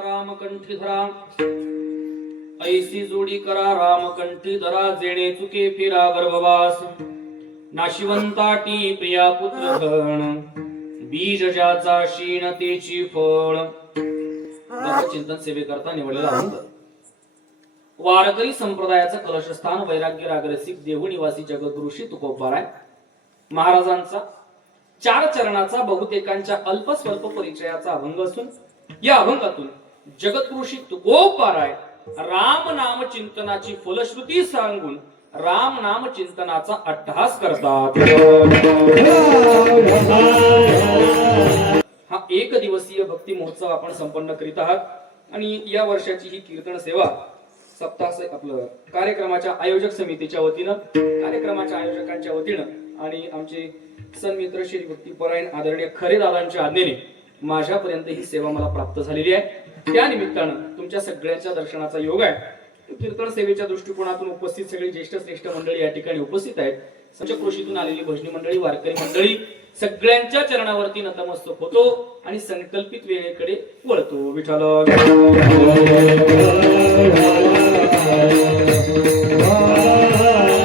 रामकंठी धरा ऐसी जोडी करा रामकंठी धरा जेणे चुके फिरा गर्भवास नाशिवंताटी प्रिया पुत्र धन बीज ज्याचा शीण तेची फळ चिंतन सेवेकरता निवडलेला अभंग वारकरी संप्रदायाचं कलशस्थान वैराग्य रागरसिक देहू निवासी जगद्गुरुशी तुकोबाराय महाराजांचा 4 चरणाचा बहुतेकांच्या अल्प स्वल्प परिचयाचा अभंग असून या अभंगातून जगद्गुरुशी तुकोबाराय राम नाम चिंतनाची फलश्रुती सांगून राम नाम चिंतनाचा अट्टहास करतात। हा 1 दिवसीय भक्ती महोत्सव आपण संपन्न करीत आहात आणि या वर्षाची ही कीर्तन सेवा सप्ताह आपलं कार्यक्रमाच्या आयोजक समितीच्या वतीनं कार्यक्रमाच्या आयोजकांच्या वतीनं आणि आमचे सन्मित्र श्री भक्तीपरायण आदरणीय खरे दादांच्या आज्ञेने माझ्यापर्यंत ही सेवा मला प्राप्त झालेली आहे। त्या निमित्तानं तुमच्या सगळ्यांच्या दर्शनाचा योग आहे। कीर्तन सेवेच्या दृष्टिकोनातून उपस्थित सगळी ज्येष्ठ श्रेष्ठ मंडळी या ठिकाणी उपस्थित आहेत। संचक्रोशीतून आलेली भजनी मंडळी वारकरी मंडळी सगळ्यांच्या चरणावरती नतमस्तक होतो आणि संकल्पित वेळेकडे वळतो। विठ्ठल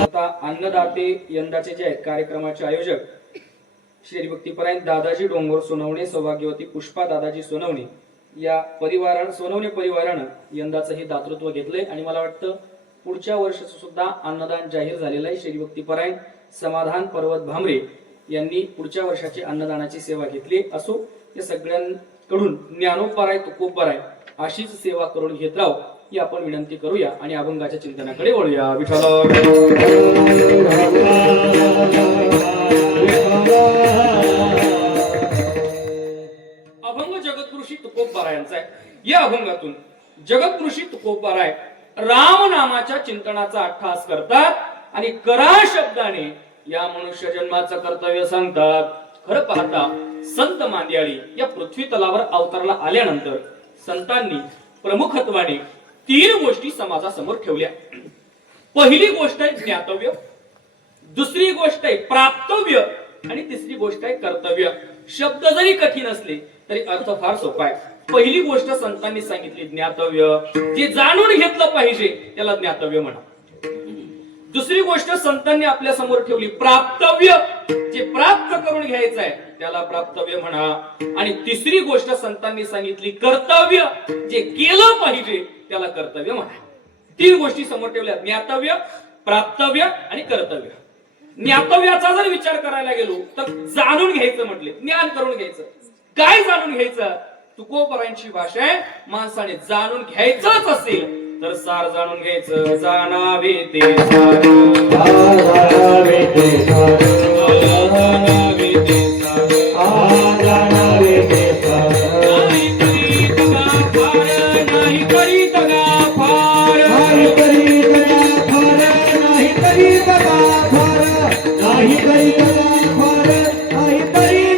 आता अन्नदाते यंदाचे जे आहेत कार्यक्रमाचे आयोजक श्री भक्तीपरायण दादाजी डोंगर सोनवणे सौभाग्यवती पुष्पा दादाजी सोनवणे या परिवारानं सोनवणे परिवारानं यंदाचं हे दातृत्व घेतलंय आणि मला वाटतं पुढच्या वर्षाचं सुद्धा अन्नदान जाहीर झालेलं आहे। श्री भक्तीपरायण समाधान पर्वत भामरे यांनी पुढच्या वर्षाची अन्नदानाची सेवा घेतली असो या सगळ्यांकडून ज्ञानोपराय तुकोपराय अशीच सेवा करून घेत राहू ही आपण विनंती करूया आणि अभंगाच्या चिंतनाकडे वळूया। विठ्ठल अभंग जगद्गुरुशी तुकोबारायांचा आहे। या अभंगातून जगद्गुरुशी तुकोबाराय राम नामाच्या चिंतनाचा अट्टहास करतात आणि करा शब्दाने या मनुष्य जन्माचं कर्तव्य सांगतात। खरं पाहता संत मांदियाळी या पृथ्वी तलावर अवतरला आल्यानंतर संतांनी प्रमुखत्वाने 3 गोष्टी समाजासमोर ठेवल्या। पहिली गोष्ट आहे ज्ञातव्य, दुसरी गोष्ट आहे प्राप्तव्य आणि तिसरी गोष्ट आहे कर्तव्य। शब्द जरी कठीण असले तरी अर्थ फार सोपा आहे। पहिली गोष्ट संतांनी सांगितली ज्ञातव्य, जे जाणून घेतलं पाहिजे त्याला ज्ञातव्य म्हणा। दुसरी गोष्ट संतांनी आपल्या समोर ठेवली प्राप्तव्य, जे प्राप्त करून घ्यायचं आहे त्याला प्राप्तव्य म्हणा। आणि तिसरी गोष्ट संतांनी सांगितली कर्तव्य, जे केलं पाहिजे त्याला कर्तव्य म्हणा। 3 गोष्टी समोर ठेवल्या ज्ञातव्य, प्राप्तव्य आणि कर्तव्य। ज्ञातव्याचा जर विचार करायला गेलो तर जाणून घ्यायचं म्हटले, ज्ञान करून घ्यायचं। काय जाणून घ्यायचं? तुकोबारायांची भाषा आहे माणसाने जाणून घ्यायचंच असेल तर सार जाणून घ्यायचं। जाणावे ते सार, जाणावे ते सार, जाणावे ते सार, जाणावे ते सार। नाही करी दगा फार, नाही करी दगा फार, नाही करी दगा फार, नाही करी दगा फार, नाही करी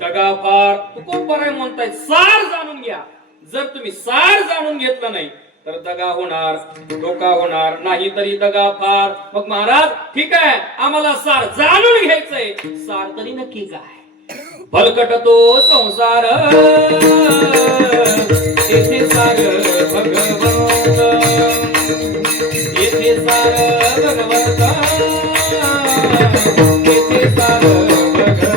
दगा फार। तुकोबाराय म्हणतायत सार जाणून घ्या। जर तुम्ही सार जाणून घेतलं नाही तर दगा होणार, धोका होणार, नाही तरी दगा फार। मग महाराज ठीक आहे आम्हाला सार जाणून घ्यायचंय, सार तरी नक्की काय? भलकट तो संसार येथे सार भगवंत, येथे सार भगवंत, येथे सार भगवंत।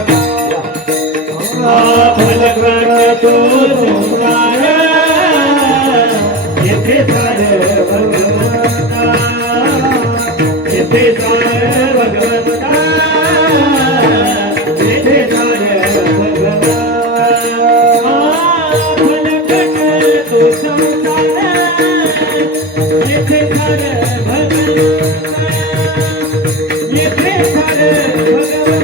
भलकट तो संसार येथे सार भगवंता, येथे सार भगवंता, येथे सार भगवंता। भलकट तो संसार येथे सार भगवंता, येथे सार भगवंता, येथे सार भगवंता।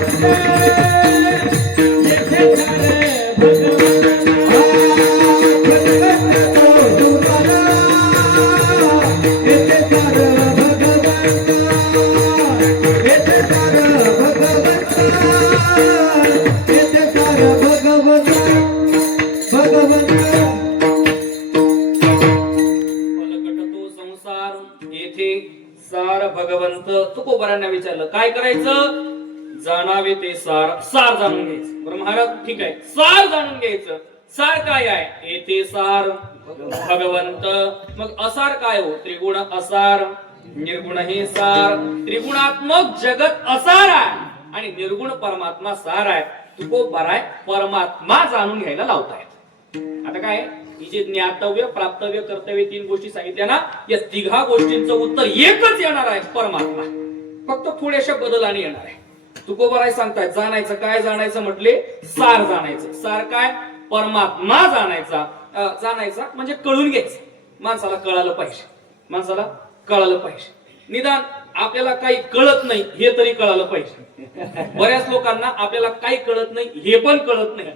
सार भगवंत. तुकोबारांना विचारलं काय करायचं? जाणावे ते सार, सार जाणून घ्यायचं. बरं महाराज ठीक आहे, सार जाणून घ्यायचं. सार काय आहे? येते सार भगवंत. मग असार काय हो? त्रिगुण असार, निर्गुण हे सार. त्रिगुणात्मक जगत असार आहे आणि निर्गुण परमात्मा सार आहे. तुकोबाराय परमात्मा जाणून घ्यायला लावतायत. आता काय ही जे ज्ञातव्य, प्राप्तव्य, कर्तव्य तीन गोष्टी सांगितल्या ना, या तिघा गोष्टींचं उत्तर एकच येणार आहे, परमात्मा. फक्त थोड्याशा बदलाने येणार आहे. तुकोबाराय सांगतायत जाणायचं काय? जाणायचं म्हटले सार जाणायचं. सार काय? परमात्मा जाणायचा. जाणायचा म्हणजे कळून घ्यायचं. माणसाला कळालं पाहिजे, माणसाला कळालं पाहिजे. निदान आपल्याला काही कळत नाही हे तरी कळालं पाहिजे. बऱ्याच लोकांना आपल्याला काही कळत नाही हे पण कळत नाही.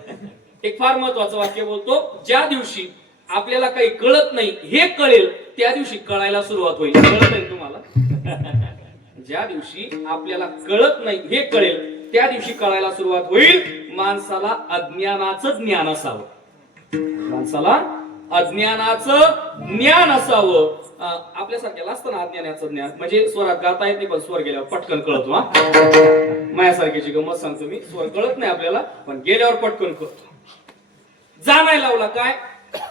एक फार महत्वाचं वाक्य बोलतो, ज्या दिवशी आपल्याला काही कळत नाही हे कळेल त्या दिवशी कळायला सुरुवात होईल. कळत नाही तुम्हाला? ज्या दिवशी आपल्याला कळत नाही हे कळेल त्या दिवशी कळायला सुरुवात होईल. माणसाला अज्ञानाचं ज्ञान असावं, माणसाला अज्ञानाचं ज्ञान असावं. आपल्यासारख्याला असतं ना अज्ञानाचं ज्ञान, म्हणजे स्वरात गाता येत नाही पण स्वर गेल्यावर पटकन कळतो. माझ्यासारख्याची गंमत सांगतो मी, स्वर कळत नाही आपल्याला पण गेल्यावर पटकन कळतो. जाणायला लावला काय?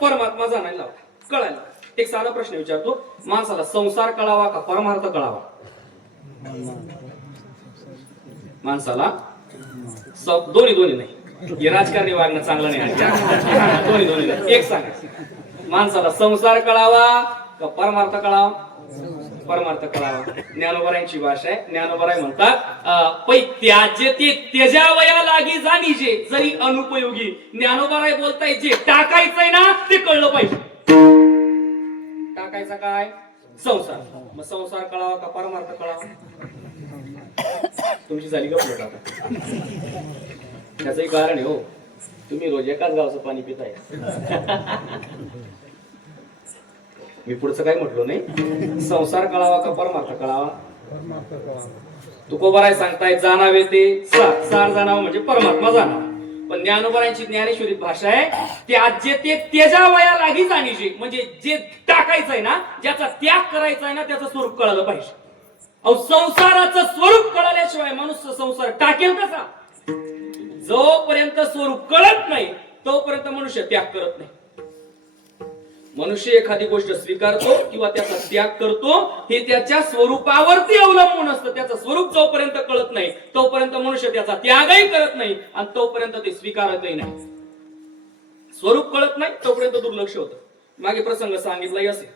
परमात्मा जाणायला लावला, कळायला. एक साधा प्रश्न विचारतो, माणसाला संसार कळावा का परमार्थ कळावा? माणसाला दोन्ही नाही. हे राजकारणी वागणं चांगलं नाही. दोन्ही नाही. एक सांगा, माणसाला संसार कळावा का परमार्थ कळावा? परमार्थ कळावा. ज्ञानोबारायांची भाषा आहे. ज्ञानोबाराय म्हणतात पै त्याजे ते तेजावया लागी जाणीजे जरी अनुपयोगी. ज्ञानोबाराय बोलताय जे टाकायचंय ना ते कळलं पाहिजे. टाकायचा काय? संसार. मग संसार कळावा का परमार्थ कळावा? तुमची झाली गप्प आता. त्याचंही कारण आहे हो, तुम्ही रोज एकाच गावचं पाणी पिताय. मी पुढचं काय म्हटलो नाही. संसार कळावा का परमार्थ कळावा? तुकोबाराय सांगताय जाणावे ते सार, सार जाणावं म्हणजे परमात्मा जाणावा. पण ज्ञानोबारायांची ज्ञानेश्वरी भाषा आहे, ते आजे ते तेजावया लागी जाणीजे म्हणजे जे टाकायचंय ना, ज्याचा त्याग करायचा ना त्याचं स्वरूप कळालं पाहिजे. अहो संसाराचं स्वरूप कळल्याशिवाय मनुष्य संसार टाकेल कसा? जोपर्यंत स्वरूप कळत नाही तोपर्यंत मनुष्य त्याग करत नाही. मनुष्य एखादी गोष्ट स्वीकारतो किंवा त्याचा त्याग करतो हे त्याच्या स्वरूपावरती अवलंबून असतं. त्याचं स्वरूप जोपर्यंत कळत नाही तोपर्यंत मनुष्य त्याचा त्यागही करत नाही आणि तोपर्यंत ते स्वीकारतही नाही. स्वरूप कळत नाही तोपर्यंत दुर्लक्ष होतं. मागे प्रसंग सांगितलाही असेल.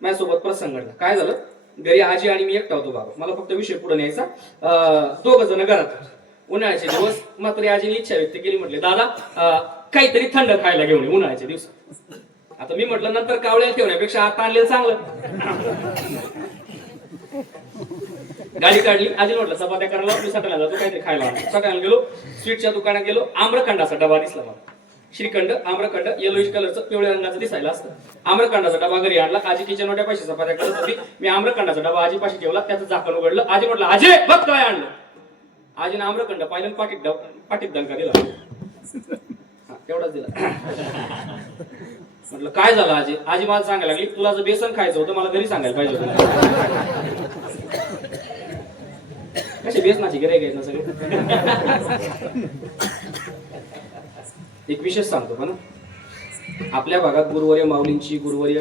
माझ्यासोबत प्रसंग घडला. काय झालं, घरी आजी आणि मी एकटा होतो बाबा. मला फक्त विषय पुढे न्यायचा. दोघ जण घरात, उन्हाळ्याचे दिवस. मात्र आजीने इच्छा व्यक्त केली, म्हटले दादा काहीतरी थंड खायला घेऊन ये उन्हाळ्याच्या दिवसात. आता मी म्हटलं नंतर कावळ्याला ठेवण्यापेक्षा आता आणलेलं चांगलं. गाडी काढली, आजी म्हटलं चपात्या करायला मी सटायला जातो काहीतरी खायला. सटायला गेलो, स्वीटच्या दुकानात गेलो. आम्रखंडाचा डबा दिसला मला. श्रीखंड, आम्रखंड येलोइश कलरचं पिवळ्या रंगाचं दिसायला असतं. आम्रखंडाचा डबा घरी आणला. आजी किचन वाट्या पाशी चपात्या करत होती. मी आम्रखंडाचा डबा आजी पाशी ठेवला. त्याचं झाकण उघडलं. आजी म्हटलं आजी बघ काय आणलं. आजीने आम्रखंड पाहिलं, पाठीत दणका दिला. तेवढाच दिला. म्हटलं काय झालं आजी? आजी मला सांगायला लागली तुला जर बेसन खायचं होतं मला घरी सांगायला पाहिजे होतं. कशी बेसनाची गिऱ्हाईक आहेत ना सगळे. एक विशेष सांगतो पण, आपल्या भागात गुरुवर्य माऊलींची, गुरुवर्य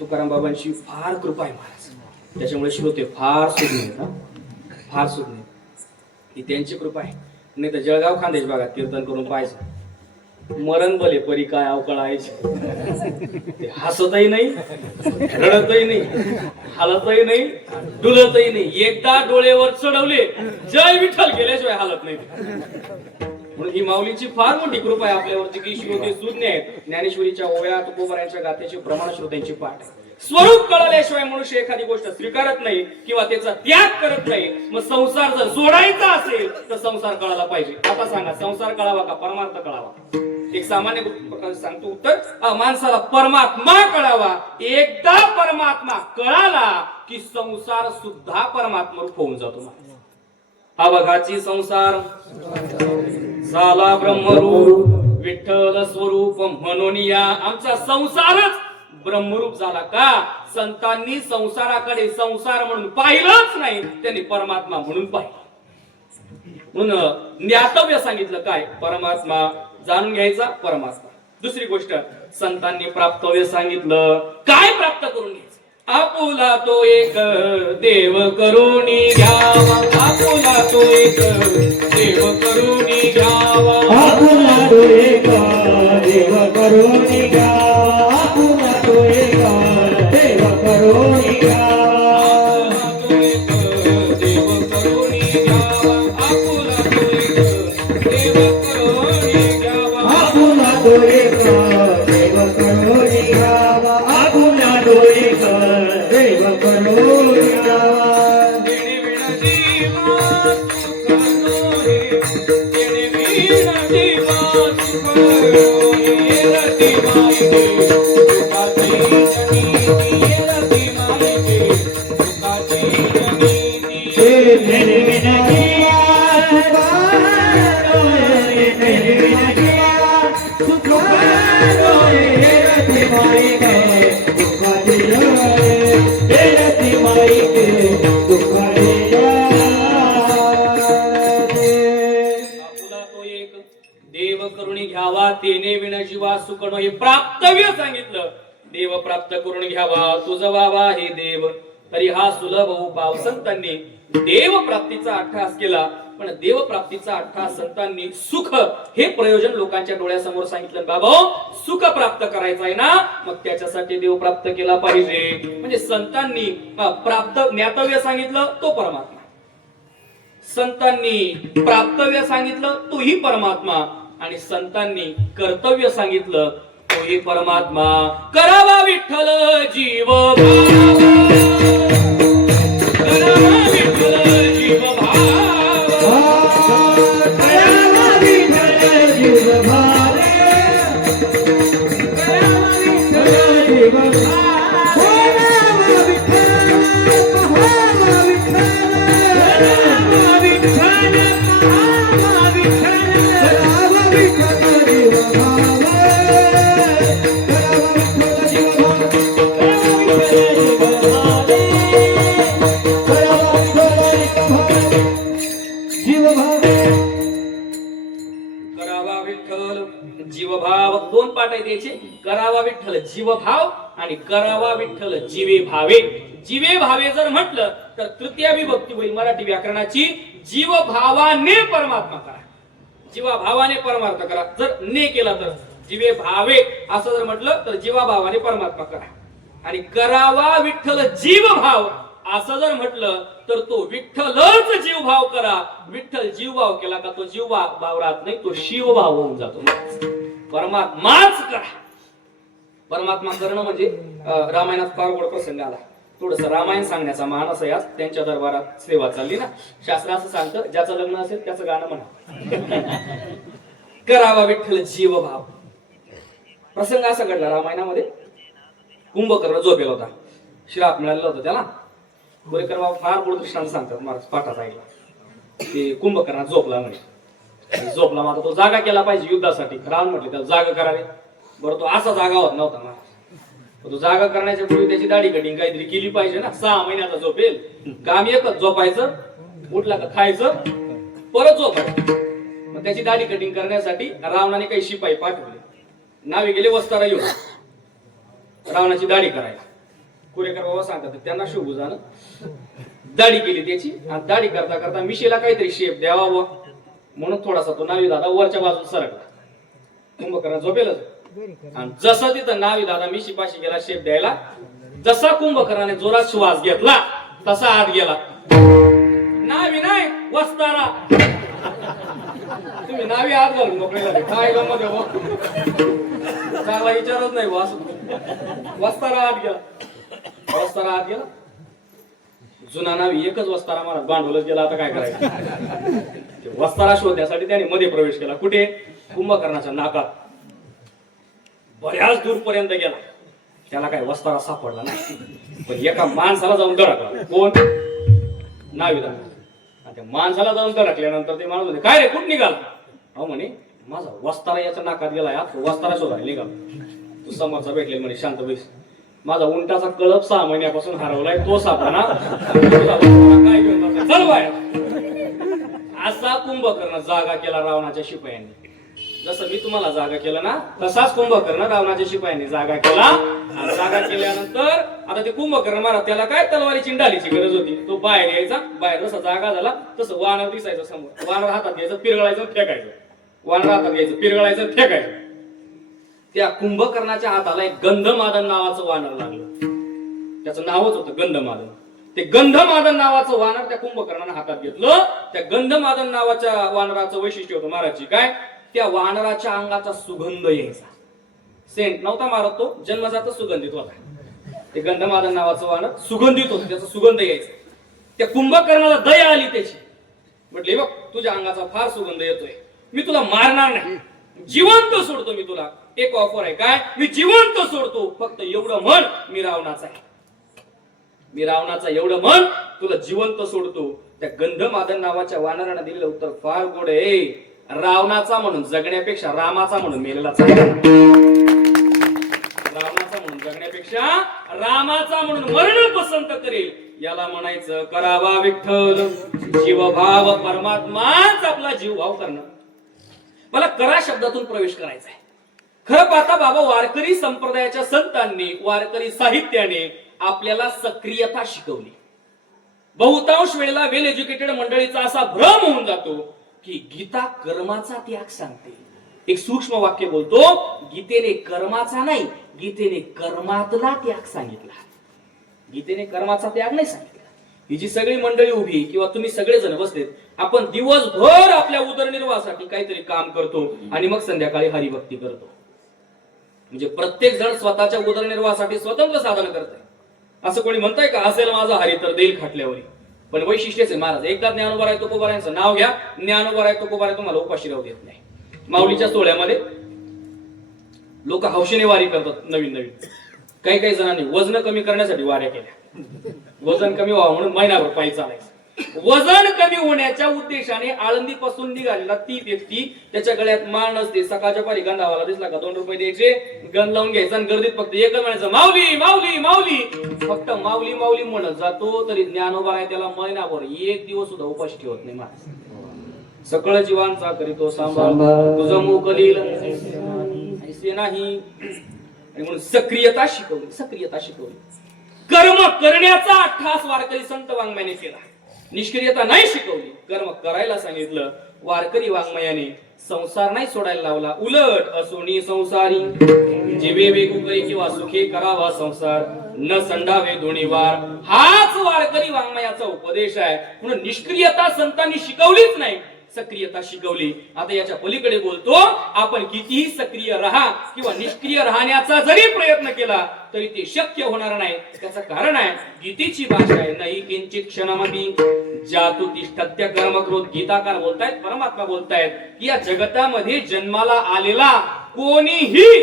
तुकाराम बाबांची फार कृपा आहे महाराज. त्याच्यामुळे श्रोते फार सुज्ञ, फार सुज्ञ. ही त्यांची कृपा आहे. नाही तर जळगाव खानदेश भागात कीर्तन करून पाहायचं मरण भले परी काय अवकळायचे. हसतही नाही, रडतही नाही, हालतही नाही, डुलतही नाही. एकदा डोळेवर चढवले जय विठ्ठल गेल्याशिवाय हालत नाही. म्हणून ही माऊलीची फार मोठी कृपा आहे आपल्यावरती की श्रोते सुज्ञ आहेत. ज्ञानेश्वरीच्या ओव्या, तुकोबारायांच्या गाथेचे प्रमाण श्रोत्यांची पाठ आहे. स्वरूप कळल्याशिवाय मनुष्य एखादी गोष्ट स्वीकारत नाही किंवा त्याचा त्याग करत नाही. मग संसार जर सोडायचा असेल तर संसार कळायला पाहिजे. आता सांगा संसार कळावा का परमार्थ कळावा? एक सामान्य सांगतो उत्तर, माणसाला परमात्मा कळावा. एकदा परमात्मा कळाला की संसार सुद्धा परमात्मरूप होऊन जातो. अवघाची संसार झाला ब्रह्मरूप विठ्ठल स्वरूप म्हणून या आमचा संसारच ब्रह्मरूप झाला का? संतांनी संसाराकडे संसार म्हणून पाहिलंच नाही, त्यांनी परमात्मा म्हणून पाहिलं. म्हणून ज्ञातव्य सांगितलं काय? परमात्मा जाणून घ्यायचा परमात्मा. दुसरी गोष्ट संतांनी प्राप्तव्य सांगितलं काय? प्राप्त करून घ्यायचं. आपुला तो एक देव करुणी घ्यावा, आपुला तो एक देव करुणी घ्यावा, आपुला तो एक देव करुणी घ्यावा, आपुला तो एक देव करुणी घ्यावा, देव करुणी घ्यावा, आपुला तो एक देव करुणी घ्यावा, आपुला तो एक देव करुणी घ्यावा, आपुला तो एक देव करुणी घ्यावा. जेणे विण जीवा सुख नोहे, जेणे विण जीवा सुख नोहे, रती मायके सुखाची जनीती, रती मायके सुखाची जनीती. हे तेरे बिना जीवा सुखानो है, तेरे बिना जीवा सुखानो है, रति माई के दुखाची जय, हे रति माई के दुखाची जय. आपुला तो एक देव करुणी घ्यावा, तेने विण जीवा सुख नो. हे प्राप्तव्य सांगितलं. देव प्राप्त करून घ्यावा, तुझ बाबा हे देव. तरी हा सुलभ उपाव संतांनी देव प्राप्तीचा अट्टहास केला. पण देव प्राप्तीचा अट्टहास संतांनी सुख हे प्रयोजन लोकांच्या डोळ्यासमोर सांगितलं. बाबा सुख प्राप्त करायचं आहे ना, मग त्याच्यासाठी देव प्राप्त केला पाहिजे. म्हणजे संतांनी प्राप्त ज्ञातव्य सांगितलं तो परमात्मा, संतांनी प्राप्तव्य सांगितलं तोही परमात्मा, आणि संतांनी कर्तव्य सांगितलं तोही परमात्मा. करावा विठ्ठल जीव भाव, करावा विठ्ठल जीव भाव, करावा विठ्ठल जीव भावे, करावा विठ्ठल जीव भावे, करावा विठ्ठल, करावा विठ्ठल, करावा विठ्ठल, करावा विठ्ठल जीव भावे, करावा विठ्ठल जीव भावे, करावा विठ्ठल जीव भावे, करावा विठ्ठल जीव भावे. करावा विठ्ठल जीवभाव. दोन पाठ आहेत याचे. करावा विठ्ठल जीवभाव आणि करावा विठ्ठल जीवे भावे. जीवे भावे जर म्हटलं तर तृतीय विभक्ती होईल मराठी व्याकरणाची. जीवभावाने परमात्मा करा, जीवाभावाने परमार्थ करा. जर ने केला तर जीवे भावे असं जर म्हटलं तर जीवाभावाने परमात्मा करा. आणि करावा विठ्ठल जीवभाव असं जर म्हटलं तर तो विठ्ठलच जीवभाव करा. विठ्ठल जीवभाव केला का तो जीवभाव राहत नाही, तो शिवभाव होऊन जातो. परमात्माच करा. परमात्मा करणं म्हणजे रामायणात फार गोड प्रसंग आला. थोडस रामायण सांगण्याचा मानस आहे आज. त्यांच्या दरबारात सेवा चालली ना, शास्त्र असं सांगतं ज्याचं लग्न असेल त्याचं गाणं म्हणा. करावा विठ्ठल जीवभाव. प्रसंग असा घडला रामायणामध्ये. कुंभकर्ण झोपेला होता, श्राप मिळालेला होता त्याला. गोरेकर बाबा फार गोड दृष्टांत सांगतात महाराज. पाठात ऐकला ते कुंभकर्ण झोपला म्हणे. झोपला मग तो जागा केला पाहिजे युद्धासाठी. राम म्हटले त्याला जागा करावे. बरं तो असा जागा होत नव्हता महाराज. तो जागा करण्याच्या पूर्वी त्याची दाढी कटिंग काहीतरी केली पाहिजे ना. 6 महिन्याचा झोपेल. काम एकच, झोपायचं, उठला का खायचं, परत झोपायचं. मग त्याची दाढी कटिंग करण्यासाठी रावणाने काही शिपाई पाठवले. नावे गेले वस्तारा येऊन रावणाची दाढी करायला. कुरेकर बाबा सांगतात त्यांना शुभ झालं. दाढी केली त्याची, आणि दाढी करता करता मिशीला काहीतरी शेप द्यावा म्हणून थोडासा तो नावी दादा वरच्या बाजूला सरकला. कुंभकर्ण झोपेलच. आणि जसं तिथं नावी दादा मिशी पाशी गेला शेप द्यायला, जसा कुंभकर्णाने जोरात श्वास घेतला तसा आत गेला. नावी नाही वस्तारा. तुम्ही नावी आत घालून मोकळेला काय गमत आहे बुवा? चांगला विचारच नाही बुवा. वस्तारा आत गेला. वस्तारा आत गेला. जुना नावी एकच वस्तारा मला भांडवलच गेला. आता काय करायचं? वस्तारा शोधण्यासाठी त्याने मध्ये प्रवेश केला. कुठे? कुंभकर्णाच्या नाकात. बऱ्याच दूर पर्यंत गेला. त्याला काय वस्तारा सापडला नाही. पण एका माणसाला जाऊन धडकला. कोण? नावीदा. त्या माणसाला जाऊन धडकल्यानंतर ते माणूस म्हणे काय रे कुठं निघाला? अहो म्हणे माझा वस्तारा याच्या नाकात गेलाय. वस्तारा शोधायला निघाला. तू समोरचा भेटले म्हणे शांत बैस. माझा उंटाचा कळप 6 महिन्यापासून हरवलाय, तो सापडा काय घेऊन बसलाय? चल बाहेर. असा कुंभकर्ण जागा केला रावणाच्या शिपायांनी. जसं मी तुम्हाला जागा केलं ना, तसाच कुंभकर्ण रावणाच्या शिपायांनी जागा केला. आणि जागा केल्यानंतर आता ते कुंभकर्ण मारा, त्याला काय तलवारीची डालीची गरज होती. तो बाहेर यायचा, बाहेर जसा जागा झाला तसं वानर दिसायचं समोर. वानर हातात घ्यायचं, पिरगळायचं, फेकायचं. वानर हातात घ्यायचं, पिरगळायचं, फेकायचं. त्या कुंभकर्णाच्या हाताला एक गंधमादन नावाचं वानर लागलं. त्याचं नावच होतं गंधमादन. ते गंधमादन नावाचं वानर त्या कुंभकर्णाने हातात घेतलं. त्या गंधमादन नावाच्या वानराचं वैशिष्ट्य होतं महाराजची काय, त्या वानराच्या अंगाचा सुगंध यायचा. सेंट नव्हता मारत तो, जन्मजातच सुगंधित होता. ते गंधमादन नावाचं वानर सुगंधित होतं, त्याचा सुगंध यायचा. त्या कुंभकर्णाला दया आली त्याची. म्हटले बघ, तुझ्या अंगाचा फार सुगंध येतोय, मी तुला मारणार नाही, जिवंत सोडतो मी तुला. एक ऑफर आहे, काय, मी जिवंत सोडतो, फक्त एवढं म्हण मी रावणाचा आहे, मी रावणाचा एवढं म्हण, तुला जिवंत सोडतो. त्या गंधमादन नावाच्या वानरानं दिलेलं उत्तर फार गोड आहे. रावणाचा म्हणून जगण्यापेक्षा रामाचा म्हणून मेलेला चांगला. रावणाचा म्हणून जगण्यापेक्षा रामाचा म्हणून मरण पसंत करेल. याला म्हणायचं करावा विठ्ठल जीवभाव, परमात्माच आपला जीवभाव करणं. मला करा शब्दातून प्रवेश करायचा आहे. खरं पाहता बाबा, वारकरी संप्रदायाच्या संतांनी, वारकरी साहित्याने आपल्याला सक्रियता शिकवली. बहुतांश वेळेला वेल एज्युकेटेड मंडळीचा असा भ्रम होऊन जातो की गीता कर्माचा त्याग सांगते. एक सूक्ष्म वाक्य बोलतो, गीतेने कर्माचा नाही, गीतेने कर्मातला त्याग सांगितला. गीतेने कर्माचा त्याग नाही सांगितला. ही जी सगळी मंडळी उभी किंवा तुम्ही सगळेजण बसलेत, आपण दिवसभर आपल्या उदरनिर्वाहासाठी काहीतरी काम करतो आणि मग संध्याकाळी हरिभक्ती करतो. म्हणजे प्रत्येक जण स्वतःच्या उदरनिर्वाहासाठी स्वतंत्र साधन करतोय. असं कोणी म्हणताय का असेल माझा हरी तर देईल खाटल्यावर? पण वैशिष्ट्यच आहे महाराज, एकदा ज्ञानोबाराय तुकोबारायांचं नाव घ्या, ज्ञानोबाराय तुकोबाराय तुम्हाला उपाशी राहू देत नाही. माऊलीच्या सोहळ्यामध्ये लोक हौशेने वारी करतात. नवीन नवीन काही काही जणांनी वजन कमी करण्यासाठी वाऱ्या केल्या. वजन कमी व्हावं म्हणून महिनाभर पायी चालायचं. वजन कमी होण्याच्या उद्देशाने आळंदीपासून निघालेला ती व्यक्ती, त्याच्या गळ्यात माळ नसते, सकाळच्या पारी गंधावाला दिसला का 2 रुपये द्यायचे, गण लावून घ्यायचा आणि गर्दीत फक्त एकच म्हणायचं माऊली माऊली माऊली. फक्त माऊली माऊली म्हणत जातो, तरी ज्ञानोबा त्याला महिनाभर एक दिवस सुद्धा उपाशी ठेवत नाही. महाराज सकळ जीवांचा करीतो सांभाळ, तुझं मोकलील ऐसे नाही. आणि म्हणून सक्रियता शिकवली, सक्रियता शिकवली. कर्म करण्याचा अट्टास वारकरी संत वाङ्मयाने केला, निष्क्रियता नाही शिकवली. कर्म करायला सांगितलं. वारकरी वाङ्मयाने संसार नाही सोडायला लावला, उलट असोनी संसारी जीवे वेगुकरी किंवा सुखी करावा संसार, न संडावे दोन्ही वार. हाच वारकरी वाङ्मयाचा उपदेश आहे. म्हणून निष्क्रियता संतांनी शिकवलीच नाही, सक्रियता शिकवली. आता याच्या पलीकडे बोलतो, आपण कितीही सक्रिय राहा किंवा निष्क्रिय राहण्याचा जरी प्रयत्न केला तरी ते शक्य होणार नाही. त्याचं कारण आहे गीतेची भाषा आहे, नाही किंचित क्षणमपि जातु तिष्ठत्य कर्मकृत. गीताकार बोलतायत, परमात्मा बोलतायत की या जगतामध्ये जन्माला आलेला कोणीही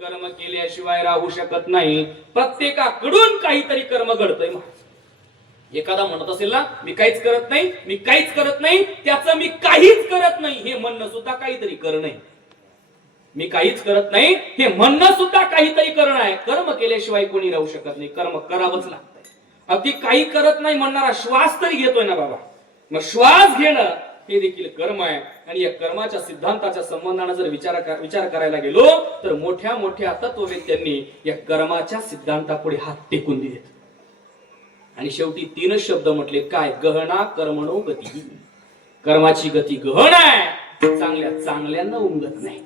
कर्म केल्याशिवाय राहू शकत नाही. प्रत्येकाकडून काहीतरी कर्म घडतंय. एखादा म्हणत असेल ना, मी काहीच करत नाही, मी काहीच करत नाही, त्याचं मी काहीच करत नाही हे म्हणणं सुद्धा काहीतरी करणं आहे. मी काहीच करत नाही हे म्हणणं सुद्धा काहीतरी करणं आहे. कर्म केल्याशिवाय कोणी राहू शकत नाही, कर्म करावंच लागतंय. अगदी काही करत नाही म्हणणारा श्वास तरी घेतोय ना बाबा, मग श्वास घेणं हे देखील कर्म आहे. आणि या कर्माच्या सिद्धांताच्या संबंधाने जर विचार करायला गेलो तर मोठ्या मोठ्या तत्ववेत्यांनी या कर्माच्या सिद्धांतापुढे हात टेकून दिलेत. आणि शेवटी 3 शब्द म्हटले, काय, गहना कर्मणो गती. कर्माची गती गहन आहे, चांगल्या चांगल्यांना उमगत नाही.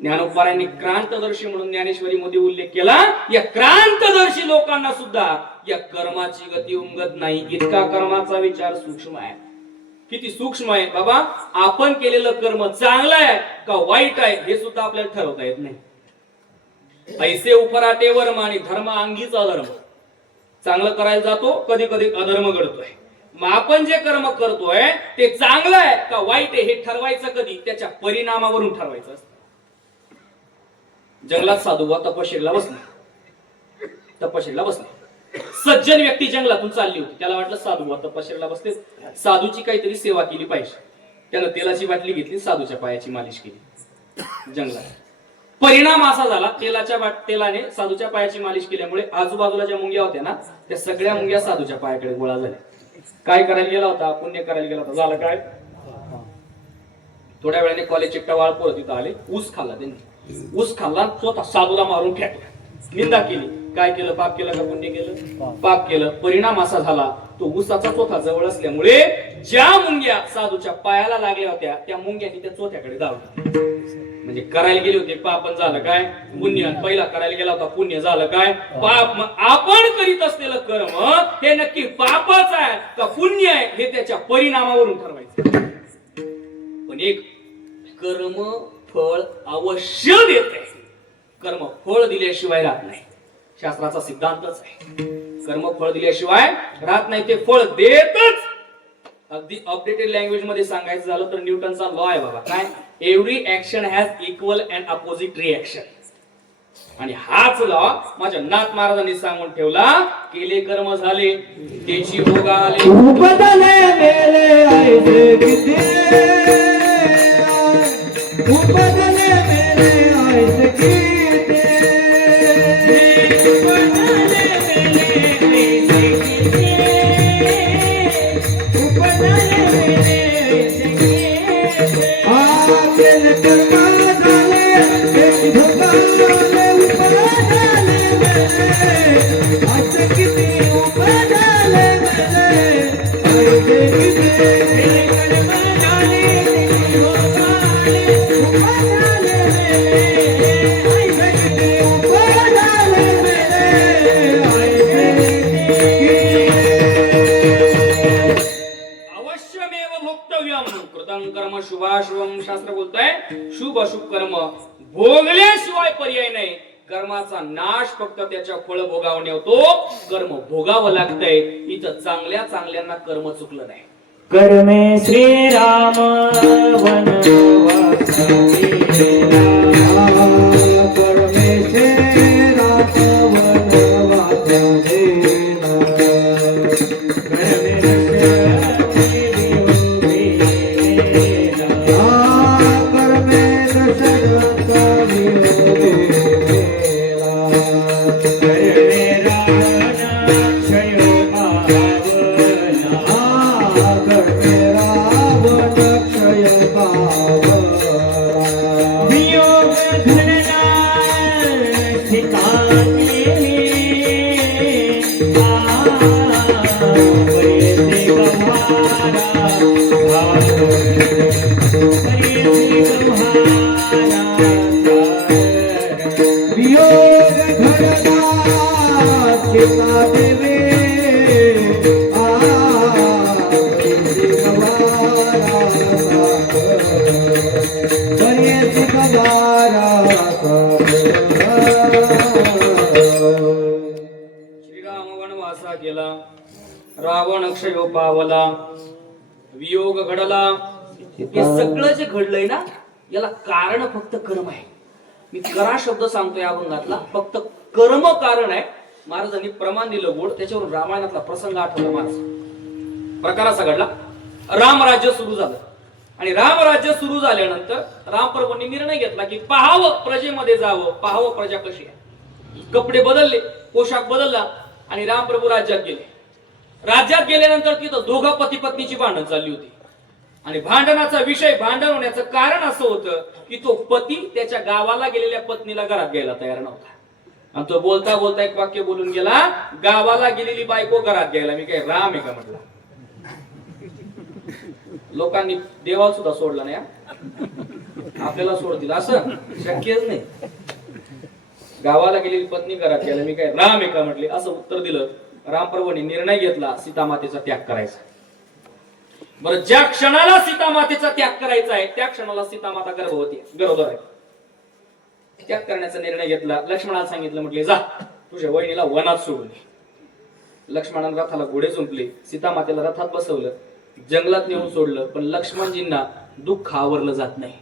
ज्ञानोबारायांनी क्रांतदर्शी म्हणून ज्ञानेश्वरी मध्ये उल्लेख केला. या क्रांतदर्शी लोकांना सुद्धा या कर्माची गती उमगत नाही. इतका कर्माचा विचार सूक्ष्म आहे. किती सूक्ष्म आहे बाबा. आपण केलेलं कर्म चांगलं आहे का वाईट आहे हे सुद्धा आपल्याला ठरवता येत नाही. ऐसे उफराटे वर्म आणि धर्म अंगीच अधर्म. चांगलं करायला जातो, कधी कधी अधर्म घडतोय. मग आपण जे कर्म करतोय ते चांगलं आहे का वाईट आहे हे ठरवायचं कधी, त्याच्या परिणामावरून ठरवायचं असतं. जंगलात साधुबा तपश्चर्येला बसला. सज्जन व्यक्ती जंगलातून चालली होती. त्याला वाटलं साधुबा तपश्चर्येला बसले, साधूची काहीतरी सेवा केली पाहिजे. त्यानं तेलाची बाटली घेतली, साधूच्या पायाची मालिश केली जंगलात. परिणाम असा झाला, तेलाने साधूच्या पायाची मालिश केल्यामुळे आजूबाजूला ज्या मुंग्या होत्या ना, त्या सगळ्या मुंग्या साधूच्या पायाकडे गोळा झाल्या. काय करायला गेला होता? पुण्य करायला गेला होता. झालं काय? थोड्या वेळाने कॉलेज एकटा वाळ पोरं तिथं आले, ऊस खाल्ला त्यांनी. ऊस खाल्ला, स्वतः साधूला मारून फेकला, निंदा केली. काय केलं? पाप केलं का पुण्य केलं? पाप केलं. परिणाम असा झाला, तो ऊसाचा चोथा जवळ असल्यामुळे ज्या मुंग्या साधूच्या पायाला लागल्या होत्या त्या मुंग्यांनी त्या चोथ्याकडे धावल्या. म्हणजे करायला गेले होते पाप, झालं काय? पुण्य. पहिला करायला गेला होता पुण्य, झालं काय? पाप. आपण करीत असलेलं कर्म हे नक्की पापच आहे का पुण्य आहे हे त्याच्या परिणामावरून ठरवायचं. पण एक कर्म फळ अवश्य देते. कर्म फळ दिल्याशिवाय राहत नाही, शास्त्राचा सिद्धांतच आहे. कर्म फळ दिल्याशिवाय राहत नाही, ते फळ देतच. अगदी अपडेटेड लँग्वेज मध्ये सांगायचं झालं तर न्यूटनचा लॉ आहे बाबा. काय? Every action has equal and opposite reaction. आणि हाच लॉ माझ्या नाथ महाराजांनी सांगून ठेवला. केले कर्म झाले त्याची भोग आले. उपदले मेले आयसे किती, उपदले मेले आयसे किती, कर्म शुभाशुभम शास्त्र बोलताय. शुभ अशुभ कर्म भोगल्याशिवाय पर्याय नाही. कर्माचा नाश फक्त त्याच्या फळ भोगावणे होतो. कर्म भोगावं लागतंय. इथं चांगल्या चांगल्यांना कर्म चुकलं नाही. कर्मे श्रीराम वनवास श्रीराम वनवासा गेला, रावण क्षयो पावला, वियोग घडला. हे सगळं जे घडलंय ना, याला कारण फक्त कर्म आहे. मी करा शब्द सांगतोय या अभंगातला, फक्त कर्म कारण आहे. महाराजांनी प्रमाण दिलं गोड, त्याच्यावरून रामायणातला प्रसंग आठवला. महाराज प्रकार असा घडला, रामराज्य सुरू झालं. आणि रामराज्य सुरू झाल्यानंतर रामप्रभूंनी निर्णय घेतला की पाहावं, प्रजेमध्ये जावं, पाहावं प्रजा कशी आहे. कपडे बदलले, पोशाख बदलला आणि रामप्रभू राज्यात गेले. राज्यात गेल्यानंतर तिथं दोघा पती पत्नीची भांडण चालली होती. आणि भांडणाचा विषय, भांडण होण्याचं कारण असं होतं की तो पती त्याच्या गावाला गेलेल्या पत्नीला घरात घ्यायला तयार नव्हता. आणि तो बोलता बोलता एक वाक्य बोलून गेला, गावाला गेलेली बायको घरात घ्यायला मी काय राम आहे का म्हटलं. लोकांनी देवाला सुद्धा सोडला नाही, आपल्याला सोडतील असं शक्यच नाही. गावाला गेलेली पत्नी घरात घ्यायला मी काय राम आहे का म्हटले, असं उत्तर दिलं. रामप्रभूंनी निर्णय घेतला सीतामातेचा त्याग करायचा. बरं, ज्या क्षणाला सीतामातेचा त्याग करायचा आहे त्या क्षणाला सीतामाता गर्भवती आहे, गरोदर आहे. त्याग करण्याचा निर्णय घेतला. लक्ष्मणाला सांगितलं, म्हटले जा तुझ्या वहिनीला वनात सोडून. लक्ष्मणाने रथाला घोडे जुंपले, सीतामातेला रथात बसवलं, जंगलात नेऊन सोडलं. पण लक्ष्मणजींना दुःख आवरलं जात नाही,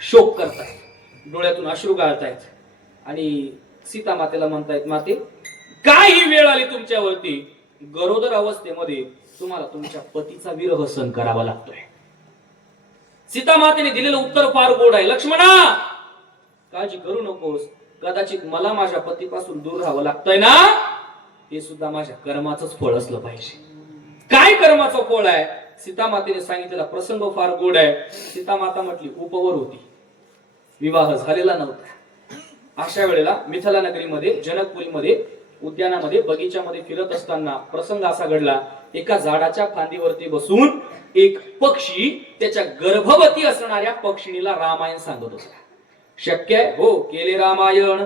शोक करतायत, डोळ्यातून अश्रू गाळतायत. आणि सीतामातेला म्हणतायत, माते काय ही वेळ आली तुमच्यावरती, गरोदर अवस्थेमध्ये तुम्हाला तुमच्या पतीचा विरह सहन करावा लागतोय. सीतामातेने दिलेलं उत्तर फार गोड आहे. लक्ष्मणा, काळजी करू नकोस. कदाचित मला माझ्या पतीपासून दूर राहावं लागतंय ना, ते सुद्धा माझ्या कर्माचंच फळ असलं पाहिजे. काय कर्माचं फळ आहे? सीता मातेने सांगितलेला प्रसंग फार गोड आहे. सीता माता म्हटली उपवर होती, विवाह झालेला नव्हता. अशा वेळेला मिथिला नगरीमध्ये, जनकपुरीमध्ये, उद्यानामध्ये, बगीच्यामध्ये फिरत असताना प्रसंग असा घडला. एका झाडाच्या फांदीवरती बसून एक पक्षी त्याच्या गर्भवती असणाऱ्या पक्षिणीला रामायण सांगत होता. शक्य आहे? हो, केले रामायण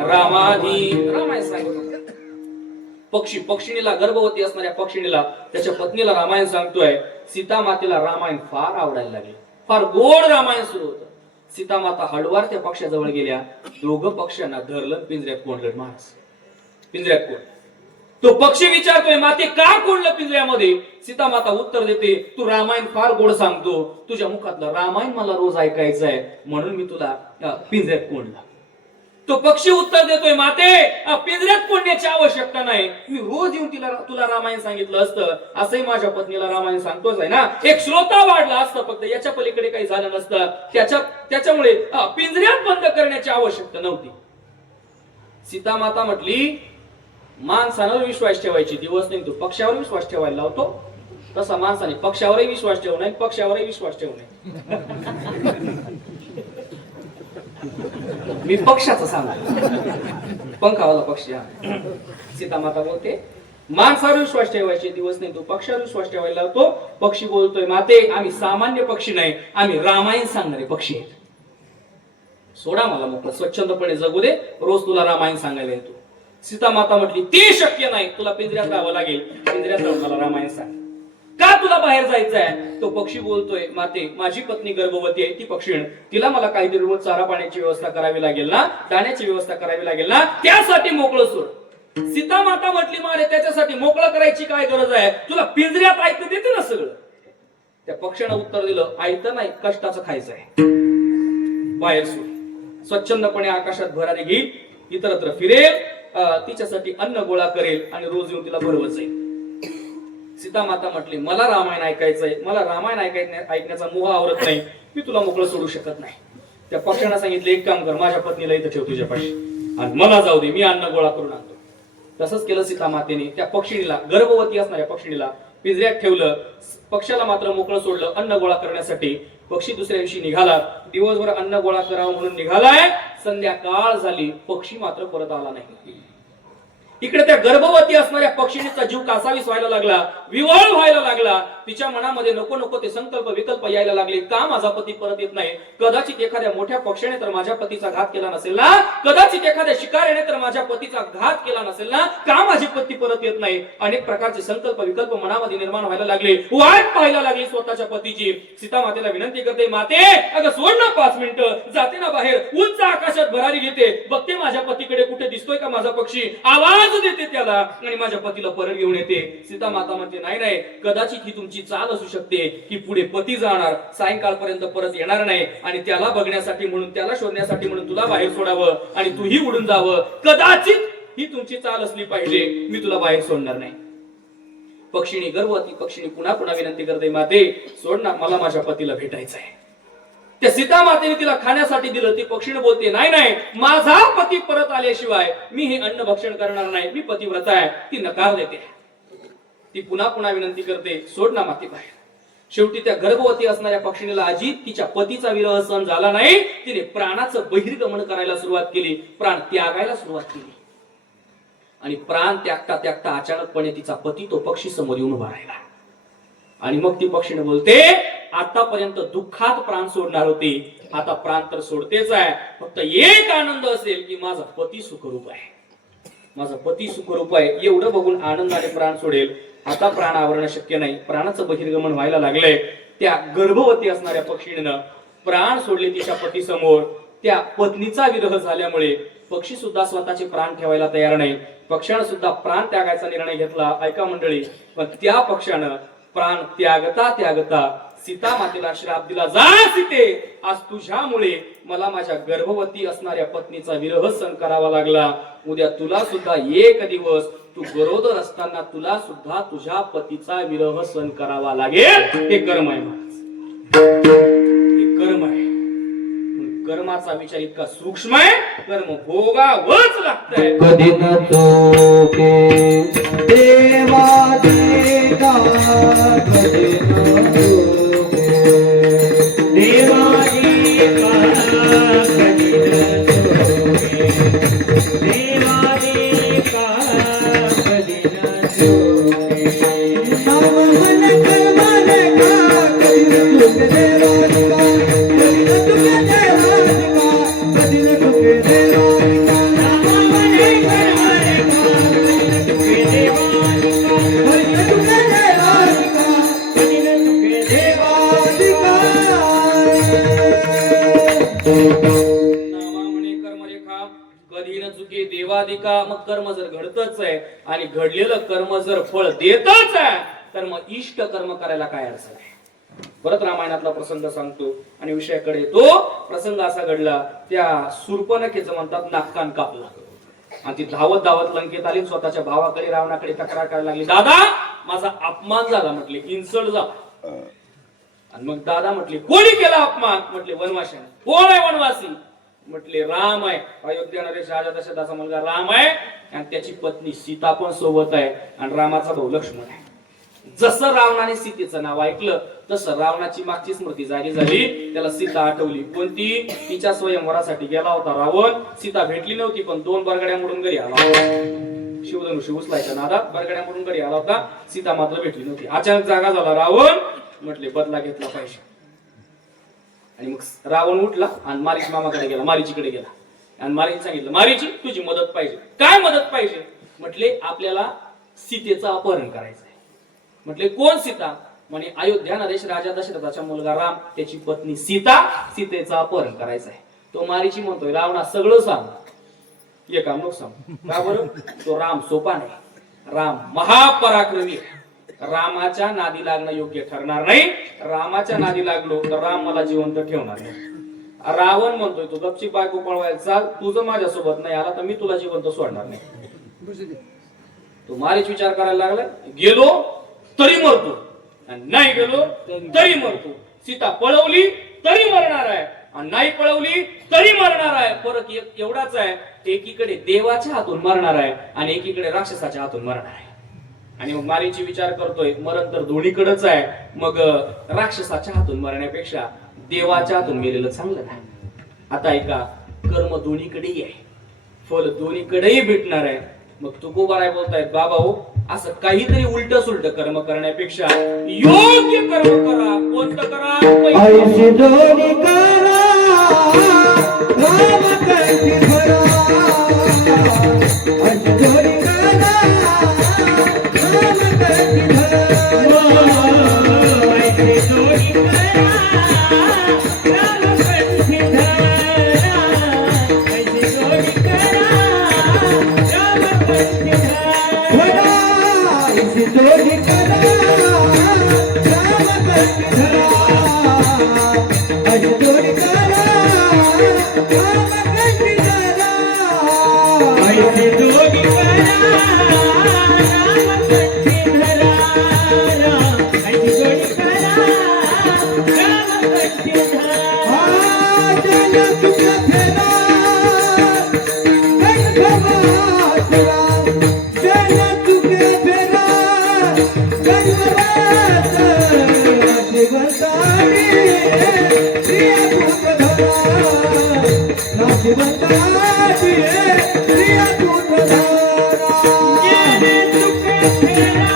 रामाधी रामायण सांगत होता. पक्षिणीला, गर्भवती असणाऱ्या पक्षिणीला त्याच्या पत्नीला रामायण सांगतोय. सीता मातेला रामायण फार आवडायला लागले. फार गोड रामायण सुरू होतं. सीता माता हळूवार त्या पक्षाजवळ गेल्या. दोघं पक्ष्यांना धरलं, पिंजऱ्यात कोंडलं. महाराज पिंजऱ्यात कोंड. तो पक्षी विचारतोय, माते का कोंडलं पिंजऱ्यामध्ये? सीता माता उत्तर देते, तू रामायण फार गोड सांगतो, तुझ्या मुखातलं रामायण मला रोज ऐकायचं आहे, म्हणून मी तुला पिंजऱ्यात कोंडलं. तो पक्षी उत्तर देतोय, माते पिंजऱ्यात कोंडण्याची आवश्यकता नाही, मी रोज येऊन तुला रामायण सांगितलं असतं. असंही माझ्या पत्नीला रामायण सांगतोच आहे ना. एक श्रोता वाढला असतं, फक्त याच्या पलीकडे काही झालं नसतं. त्याच्यामुळे पिंजऱ्यात बंद करण्याची आवश्यकता नव्हती. सीता माता म्हटली, माणसावर विश्वास ठेवायची दिवस नाही, तू पक्षावर विश्वास ठेवायला लावतो. तसा माणसाने पक्षावरही विश्वास ठेवू नये, पक्षावरही विश्वास ठेवू नये. मी पक्षाचं सांगतो, पंखावाला पक्षी. सीता माता बोलते, माणसावर विश्वास ठेवायचे दिवस नाही, तू पक्षावर विश्वास ठेवायला लावतो. पक्षी बोलतोय, माते आम्ही सामान्य पक्षी नाही, आम्ही रामायण सांगणारे पक्षी आहेत. सोडा मला मोकळं, स्वच्छंदपणे जगू दे, रोज तुला रामायण सांगायला येतो. सीता माता म्हटली, ते शक्य नाही, तुला पिंजऱ्यात राहावं लागेल. पिंजऱ्यात राहून मला रामायण सांग. का तुला बाहेर जायचंय? तो पक्षी बोलतोय, माते माझी पत्नी गर्भवती आहे, ती पक्षीण, तिला मला काहीतरी रोज चारा पाण्याची व्यवस्था करावी लागेल ना, दाण्याची व्यवस्था करावी लागेल ना, त्यासाठी मोकळं सोड. सीता माता म्हटली, मारे त्याच्यासाठी मोकळं करायची काय गरज आहे? तुला पिंजऱ्यात ऐकतं देते ना सगळं. त्या पक्षानं उत्तर दिलं, ऐकतं नाही, कष्टाचं खायचं आहे, बाहेर सोड. स्वच्छंदपणे आकाशात भरारी घेईल, इतरत्र फिरेल, तिच्यासाठी अन्न गोळा करेल आणि रोज येऊन तिला बरोबर जाईल. सीता माता म्हटली, मला रामायण ऐकायचंय, मला रामायण ऐकण्याचा मोह आवरत नाही, मी तुला मोकळं सोडू शकत नाही. त्या पक्षानं सांगितलं, एक काम कर, माझ्या पत्नीला इथं ठेव तुझ्यापाशी आणि मला जाऊ दे, मी अन्न गोळा करून आणतो. तसंच केलं सीता मातेने. त्या पक्षिणीला, गर्भवती असणाऱ्या पक्षिणीला पिंजऱ्यात ठेवलं. पक्षाला मात्र मोकळं सोडलं अन्न गोळा करण्यासाठी. पक्षी दुसऱ्या दिवशी निघाला. दिवसभर अन्न गोळा करावं म्हणून निघालाय. संध्याकाळ झाली, पक्षी मात्र परत आला नाही. इकडे त्या गर्भवती असणाऱ्या पक्षिणीचा जीव कासावीस व्हायला लागला, विवळ व्हायला लागला. तिच्या मनामध्ये नको नको ते संकल्प विकल्प यायला लागले. का माझा पती परत येत नाही? कदाचित एखाद्या मोठ्या पक्षाने तर माझ्या पतीचा घात केला नसेल ना, कदाचित एखाद्या शिकाऱ्याने तर माझ्या पतीचा घात केला नसेल ना, का माझे पती परत येत नाही? अनेक प्रकारचे संकल्प विकल्प मनामध्ये निर्माण व्हायला लागले. वाट पाहायला लागली स्वतःच्या पतीची. सीता मातेला विनंती करते, माते अगं सोड ना 5 मिनिटं, जाते ना बाहेर, उंच आकाशात भरारी घेते, बघते माझ्या पतीकडे कुठे दिसतोय का माझा पक्षी, आवाज देते त्याला आणि माझ्या पतीला परत घेऊन येते. सीता माता म्हणते, नाही नाही, कदाचित ही तुमची चाल असू शकते की पुढे पती जाणार, सायंकाळपर्यंत परत येणार नाही आणि त्याला बघण्यासाठी म्हणून, त्याला शोधण्यासाठी म्हणून तुला बाहेर सोडावं आणि तूही उडून जावं. कदाचित ही तुमची चाल असली पाहिजे, मी तुला बाहेर सोडणार नाही. पक्षिणी, गर्भवती पक्षिणी पुन्हा पुन्हा विनंती करते, माते सोड ना, मला माझ्या पतीला भेटायचं आहे. त्या सीता मातेने तिला खाण्यासाठी दिलं. ती पक्षीने बोलते, नाही नाही, माझा पती परत आल्याशिवाय मी हे अन्न भक्षण करणार नाही, मी पतिव्रत आहे. ती नकार देते. ती पुन्हा पुन्हा विनंती करते, सोड ना माते बाहेर. शेवटी त्या गर्भवती असणाऱ्या पक्षिणीला अजित तिच्या पतीचा विरह सहन झाला नाही. तिने प्राणाचं बहिर्गमन करायला सुरुवात केली, प्राण त्यागायला सुरुवात केली. आणि प्राण त्यागता त्यागता अचानकपणे तिचा पती तो पक्षी समोर येऊन उभा राहिला. आणि मग ती पक्षीने बोलते, आतापर्यंत दुःखात प्राण सोडणार होती, आता प्राण तर सोडतेच आहे. फक्त एक आनंद असेल की माझा पती सुखरूप आहे, माझा पती सुखरूप आहे, एवढं बघून आनंदाने प्राण सोडेल. आता प्राण आवरणं शक्य नाही, प्राणाचं बहिर्गमन व्हायला लागलंय. त्या गर्भवती असणाऱ्या पक्षीने प्राण सोडले तिच्या पती समोर. त्या पत्नीचा विरह झाल्यामुळे पक्षी सुद्धा स्वतःचे प्राण ठेवायला तयार नाही. पक्षानं सुद्धा प्राण त्यागायचा निर्णय घेतला. ऐका मंडळी, पण त्या पक्षानं प्राण त्यागता त्यागता सीता मातेला श्राप दिला, जा सीते, आज तुझ्यामुळे मला माझ्या गर्भवती असणाऱ्या पत्नीचा विरह सहन करावा लागला. उद्या तुला सुद्धा एक दिवस, तू गरोदर असताना तुला सुद्धा तुझ्या पतीचा विरह सहन करावा लागेल. हे कर्म आहे महाराज, हे कर्म आहे. कर्माचा विचार इतका सूक्ष्म आहे, कर्म भोगावंच लागतंय. कधी न चुके देवा देता, कधी न चुके देवा देता, कधी न चुके देवा देता, कधी न चुके नाम मन कर्म लेखा, कधी न चुके देवा देता, कधी न चुके देवा देता, कधी न चुके देवा देता. नामामुळे कर्मरेखा कधी न चुके देवादिका. मग कर्म जर घडतच आहे आणि घडलेलं कर्म जर फळ देतच आहे तर मग इष्ट कर्म करायला काय अडचण आहे. परत रामायणातला प्रसंग सांगतो आणि विषयाकडे येतो. प्रसंग असा घडला, त्या शूर्पणखेचं म्हणतात नाककान कापला आणि ती धावत धावत लंकेत आली. स्वतःच्या भावाकडे रावणाकडे तक्रार करायला लागली, दादा माझा अपमान झाला, म्हटले इन्सल्ट झाला. आणि मग दादा म्हटले कोणी केला अपमान, म्हटले वनवाशाने. कोण आहे वनवासी, म्हटले राम आहे. अयोध्या नरेश राजा दशरथाचा मुलगा राम आहे आणि त्याची पत्नी सीता पण सोबत आहे आणि रामाचा भाऊ लक्ष्मण आहे. जसं रावणाने सीतेचं नाव ऐकलं तसं रावणाची मागची स्मृती जागी झाली. त्याला सीता आठवली. कोणती, तिच्या स्वयंवरासाठी गेला होता रावण. सीता भेटली नव्हती पण 2 बरगड्या मोडून घरी आला होता. शिवधनुष्य उचलायच्या नादात बरगड्या मोडून घरी आला होता. सीता मात्र भेटली नव्हती. अचानक जागा झाला रावण. म्हटले बदला घेतला पाहिजे. आणि मग रावण उठला आणि मारीच मामाकडे गेला, मारीचीकडे गेला आणि मारीने सांगितलं, मारीची तुझी मदत पाहिजे. काय मदत पाहिजे, म्हटले आपल्याला सीतेचं अपहरण करायचं आहे. म्हटले कोण सीता, म्हणे अयोध्या नरेश राजा दशरथाचा मुलगा राम, त्याची पत्नी सीता, सीतेचं अपहरण करायचं आहे. तो मारीची म्हणतोय रावणा सगळं सांग, हे काम नको सांग. का बरं, तो राम सोपा नाही, राम महापराक्रमी आहे. रामाच्या नादी लागणं योग्य ठरणार नाही. रामाच्या नादी लागलो तर राम मला जिवंत ठेवणार नाही. रावण म्हणतोय तू गपची बायको पळवायला चाल, तुझं माझ्यासोबत नाही आला तर मी तुला जिवंत सोडणार नाही. तो मारीच विचार करायला लागला, गेलो तरी मरतो आणि नाही गेलो तरी मरतो. सीता पळवली तरी मरणार आहे आणि नाही पळवली तरी मरणार आहे. फरक एवढाच आहे, एकीकडे देवाच्या हातून मरणार आहे आणि एकीकडे राक्षसाच्या हातून मरणार आहे. आणि मग मारीची विचार करतोय मरण तर दोन्हीकडेच आहे, मग राक्षसाच्या हातून मरण्यापेक्षा देवाच्या हातून मेलेलं चांगलं नाही. आता ऐका, कर्म दोन्हीकडेही आहे, फल दोन्हीकडेही भेटणार आहे. मग तुकोबाराय बोलतायत, बाबा हो असं काहीतरी उलट सुलट कर्म करण्यापेक्षा योग्य कर्म करा. कोणतं करा, ऐशी जोडी करा, राम करती भरा. ऐशी जोडी करा, राम करती भरा. ऐशी जोडी करा, राम करती भरा. ऐशी जोडी करा, राम करती भरा. ऐशी जोडी करा, राम करती भरा. ऐशी जोडी करा, राम करती भरा. ऐशी जोडी करा, राम करती भरा. ऐशी जोडी करा, राम करती भरा. जय तुझा फेरा, गणगवासुरा. जय तुझे फेरा, गणगवास. नाशिवंतानी प्रिया पुत्रधारा. नाशिवंतानी प्रिया पुत्रधारा. जय तुझे फेरा,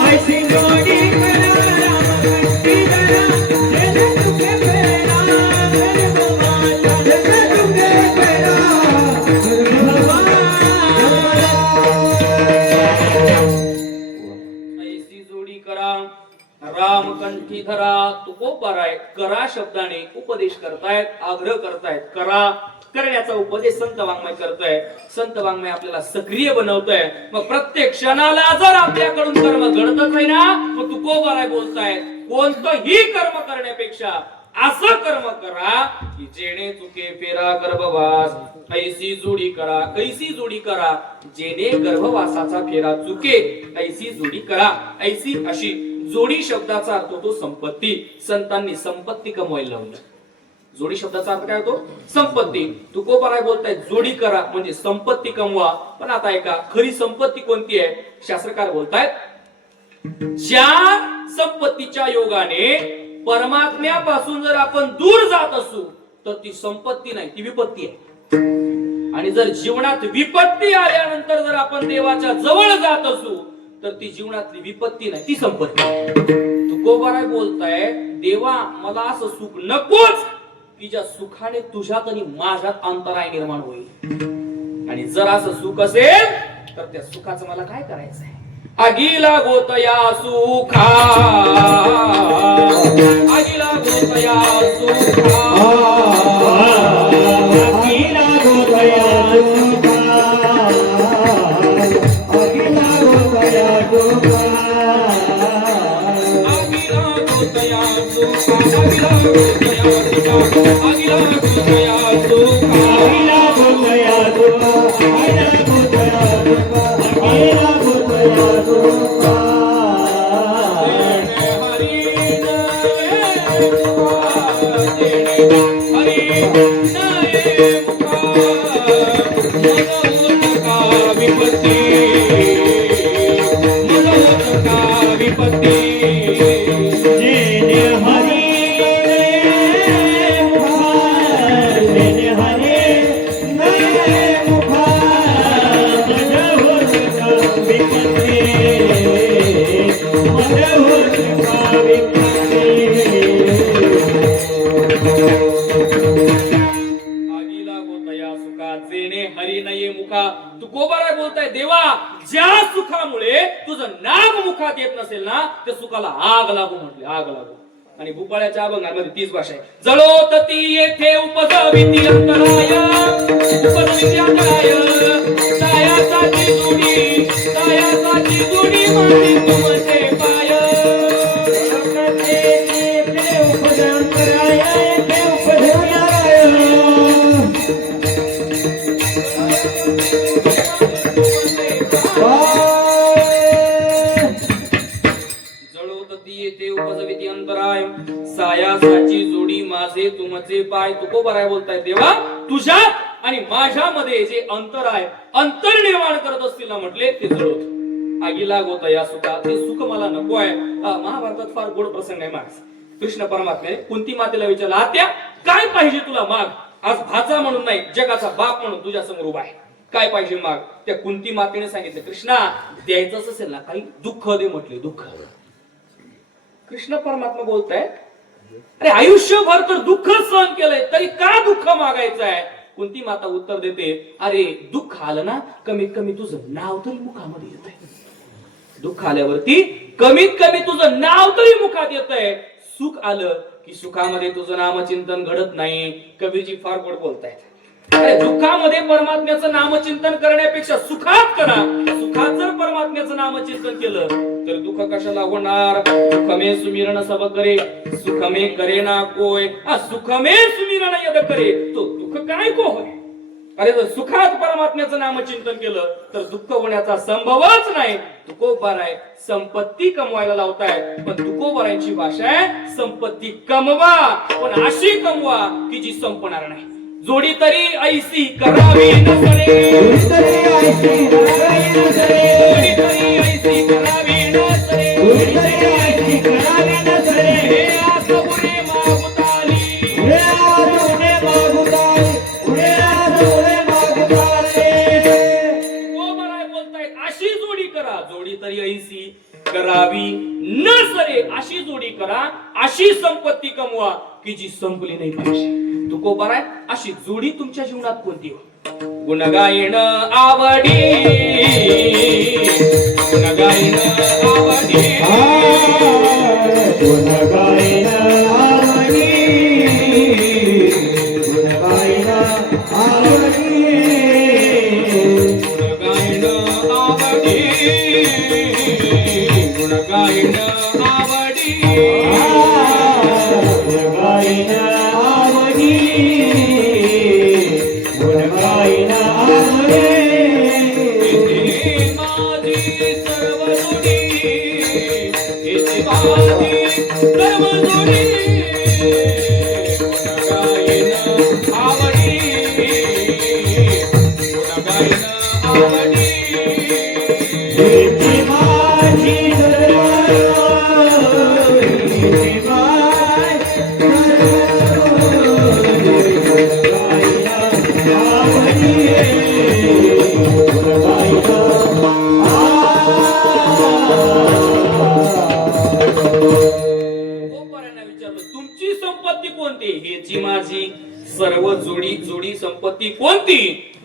I see no रामकंठी धरा तुकोबाराय करा शब्दाने उपदेश करतायत, आग्रह करतायत, करा करण्याचा उपदेश संत वाङ्मय करतोय. संत वाङ्मय आपल्याला सक्रिय बनवतोय. मग प्रत्येक क्षणाला जर आपल्याकडून कर्म घडतच आहे ना, मग तुकोबाराय बोलतायत कोणतंही कर्म करण्यापेक्षा असं कर्म करा की जेणे चुके फेरा गर्भवास, ऐसी जोडी करा. कैसी जोडी करा? जेणे गर्भवासाचा फेरा चुके ऐसी जोडी करा. ऐसी अशी जोडी शब्दाचा अर्थ होतो संपत्ती. संतांनी संपत्ती कमवायला लावलं. जोडी शब्दाचा अर्थ काय होतो? संपत्ती. तुकोबाराय बोलतायत जोडी करा म्हणजे संपत्ती कमवा. पण आता ऐका, खरी संपत्ती कोणती आहे? शास्त्रकार बोलतायत ज्या संपत्तीच्या योगाने परमात्म्यापासून जर आपण दूर जात असू तर ती संपत्ती नाही, ती विपत्ती आहे. आणि जर जीवनात विपत्ती आल्यानंतर जर आपण देवाच्या जवळ जात असू तर ती जीवनातली विपत्ती नाही, ती संपत्ती. तुकोबाराय बोलताय देवा मला असं सुख नकोच की ज्या सुखाने तुझ्यात आणि माझ्यात अंतराय निर्माण होईल. आणि जर असं सुख असेल तर त्या सुखाचं मला काय करायचंय? अगिला गोतया सुखा, अगिला गोतया सुखा, अगिला गोतया सुखा, अगिला गोतया सुखा, अगिला गोतया सुखा, अगिला गोतया सुखा, अगिला गोतया सुखा, अगिला गोतया सुखा, अगिला गोतया सुखा, अगिला गोतया सुखा. तुकोबाराय बोलताय देवा ज्या सुखामुळे तुझं नाम मुखात येत नसेल ना त्या सुखाला आग लागू म्हटले, आग लागू. आणि भूपाळ्याच्या अभंगांमध्ये तीच भाषा आहे. जळोतती येथे उपजविती अंतराय, उपजविती अंतराय, सायासाची जोडी, सायासाची जोडी माझी तुमचे पाय. येथे उपजंतराय, येथे उपजंतराय. जळोतती येथे उपजविती अंतराय, सायासाची जोडी माझे तुमचे पाय. तुकोबाराय बोलताय देवा तुझ्यात आणि माझ्यामध्ये जे अंतर आहे, अंतर निर्माण करत असतील ना म्हटले ते जळोत. आगीला गोतया सुखा, ते सुख मला नको आहे. महाभारतात फार गोड प्रसंग आहे. माग कृष्ण परमात्म्याने कुंती मातेला विचारला आत्या काय पाहिजे तुला माग. आज भाचा म्हणून नाही जगाचा बाप म्हणून तुझ्या समोर उभा आहे, काय पाहिजे माग. त्या कुंती मातेने सांगितलं कृष्णा द्यायचंच असेल ना काही दुःख दे म्हटले. दुःख. कृष्ण परमात्मा बोलतायत अरे आयुष्यभर तर दुःख सहन केलंय तरी का दुःख मागायचं आहे. कुंती माता उत्तर देते अरे दुःख आलं ना कमीत कमी तुझं नाव तरी मुखामध्ये येत आहे. दुःख आल्यावरती कमीत कमी तुझं नाव तरी मुखात येत आहे. सुख आलं की सुखामध्ये तुझं नामचिंतन घडत नाही. कबीरजी फार गोड बोलतायत. अरे दुःखामध्ये परमात्म्याचं नामचिंतन करण्यापेक्षा सुखात करा. सुखात जर परमात्म्याचं नामचिंतन केलं तर दुःख कशाला होणार. सुख में सुमिरण सब करे, सुख में करे ना कोय. सुख में सुमिरण यद करे तो दुःख काय को होय. अरे जर सुखात परमात्म्याचं नामचिंतन केलं तर दुःख होण्याचा संभवच नाही. तुकोबाराय संपत्ती कमवायला लावताय पण तुकोबारायची भाषा आहे संपत्ती कमवा पण अशी कमवा की जी संपणार नाही. जोडी तरी ऐसी करावी नसरे, जोडी तरी ऐसी करावी नसरे, जोडी तरी ऐसी करावी नसरे, जोडी तरी ऐसी करावी नसरे. हे आसुरे मागुताली, हे आसुरे मागुताली, हे आसुरे मागुताली. तुकोबाराय बोलतायत अशी जोडी करा. जोडी तरी ऐसी करावी नसरे, अशी जोडी करा, अशी संपत्ती कमवा की जी संपली नाही पाहिजे. तुकोबाराय अशी जोडी तुमच्या जीवनात कोणती हो. गुणगायन आवडी, गुणगायन आवडी, गुण गायन आवडी गायन आवडी गुण गायन आवडी येथे माझी सर्व जोडी येथे माझी सर्व जोडी गुण गायन आवडी गुण गायन आवडी इति माझी इति गोपाळांना विचारलं तुमची संपत्ती कोणती हेची माझी सर्व जोडी जोडी संपत्ती कोणती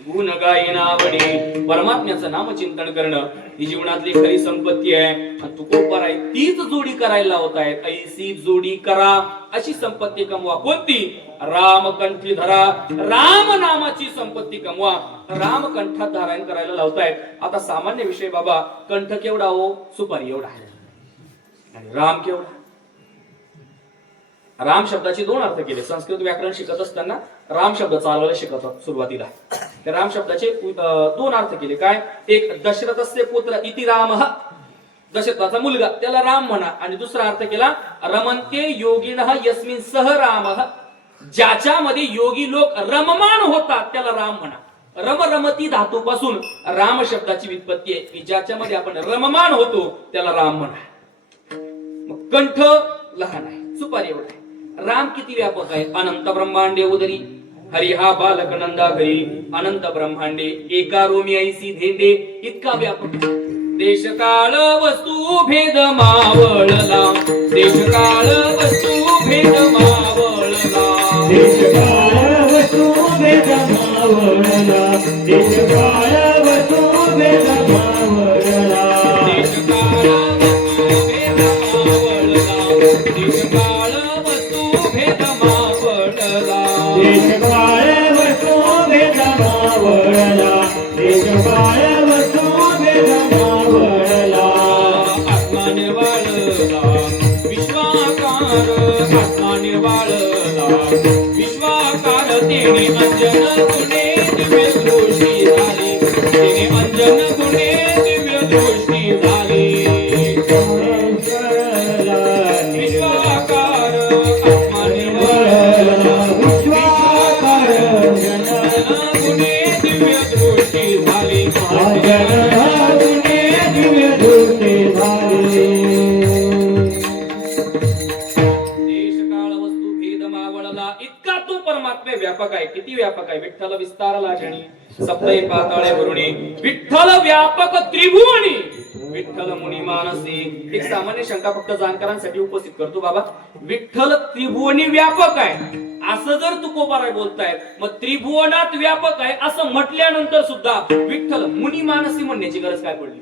गुण गायन आवडी परमात्म्याचं नामचिंतन करणं ही जीवनातली खरी संपत्ती आहे आणि तू गोपाळ आहे तीच जोडी करायला लावत आहेत ऐसी जोडी करा अशी संपत्ती कमवा कोणती राम कंठी धरा राम नामाची संपत्ती कमवा राम कंठात धारण करायला लावतायत आता सामान्य विषय बाबा कंठ केवढा हो सुपारी एवढा आणि राम केवढा राम शब्दाचे दोन अर्थ केले संस्कृत व्याकरण शिकत असताना राम शब्द चालवायला शिकवतात सुरुवातीला त्या राम शब्दाचे दोन अर्थ केले काय एक दशरथस्य पुत्र इति रामः दशरथाचा मुलगा त्याला राम म्हणा आणि दुसरा अर्थ केला रमन्ते योगिनः यस्मिन् सह रामः ज्याच्यामध्ये योगी लोक रममान होतात त्याला राम म्हणा रम रमती धातूपासून राम शब्दाची व्युत्पत्ती आहे की ज्याच्यामध्ये आपण रममान होतो त्याला राम म्हणा मग कंठ लहान आहे सुपारी एवढा आहे राम किती व्यापक आहे अनंत ब्रह्मांडे उदरी हरी हा बालक नंदा घरी अनंत ब्रह्मांडे एका रोमी ऐसी धेंडे इतका व्यापक देश काळ वस्तू भेद मावळला देश काळ वस्तू भेद मावळला देश काळ वस्तू भेद मावळला देश काळ वस्तू भेद मावळला देश काळ वस्तू भेद मावळला देश काळ वस्तू भेद मावळला देश काळ वस्तू भेद मावळला देश काळ वस्तू भेद मावळला आत्मा निर्वाळला विश्वाकार आत्मा निर्वाळला विश्वाकार तेने अंजन गुणे दिव्य दृष्टी झाली तेने अंजन गुणे दिव्य दृष्टी झाली विश्वाकार आत्मा निर्वाळला विश्वाकार अंजन गुणे दिव्य दृष्टी झाली दिव्य दृष्टी झाली देश काळ वस्तू भेद मावळला इतका तो परमात्मा व्यापक आहे किती व्यापक आहे विठ्ठल विस्तारला जणी सप्तै पाताळे वरुणी विठ्ठल व्यापक त्रिभुवनी विठ्ठल मुनी मानसी एक सामान्य शंका फक्त जाणकारांसाठी उपस्थित करतो बाबा विठ्ठल त्रिभुवनी व्यापक आहे असं जर तुकोबाराय बोलतायत मग त्रिभुवनात व्यापक आहे असं म्हटल्यानंतर सुद्धा विठ्ठल मुनी मानसी म्हणण्याची गरज काय पडली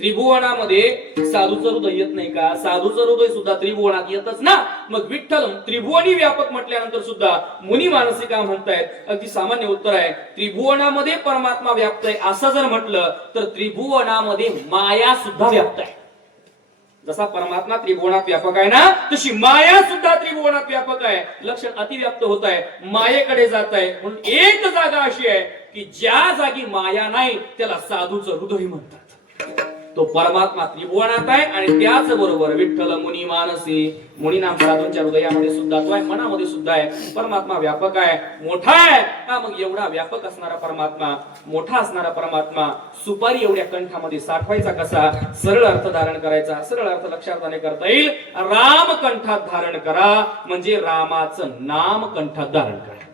त्रिभुवनामध्ये साधूचं हृदय येत नाही का साधूचं हृदय सुद्धा त्रिभुवनात येतच ना मग विठ्ठल त्रिभुवनी व्यापक म्हटल्यानंतर सुद्धा मुनी मानसी का म्हणतायत अगदी सामान्य उत्तर आहे त्रिभुवनामध्ये परमात्मा व्याप्त आहे असं जर म्हटलं तर त्रिभुवनामध्ये माया सुद्धा व्याप्त आहे जसा परमात्मा त्रिभुवनात व्यापक आहे ना तशी माया सुद्धा त्रिभुवनात व्यापक आहे लक्षण अतिव्याप्त होत आहे मायेकडे जात आहे म्हणून एक जागा अशी आहे की ज्या जागी माया नाही त्याला साधूचं हृदय म्हणतात तो परमात्मा त्रिभुवनात आहे आणि त्याच बरोबर विठ्ठल मुनी मानसी मुनी नाम साधूंच्या हृदयामध्ये सुद्धा तो आहे मनामध्ये सुद्धा आहे परमात्मा व्यापक आहे मोठा आहे हा मग एवढा व्यापक असणारा परमात्मा मोठा असणारा परमात्मा सुपारी एवढ्या कंठामध्ये साठवायचा कसा सरळ अर्थ धारण करायचा सरळ अर्थ लक्षात करता येईल राम कंठात धारण करा म्हणजे रामाचं नाम कंठात धारण करा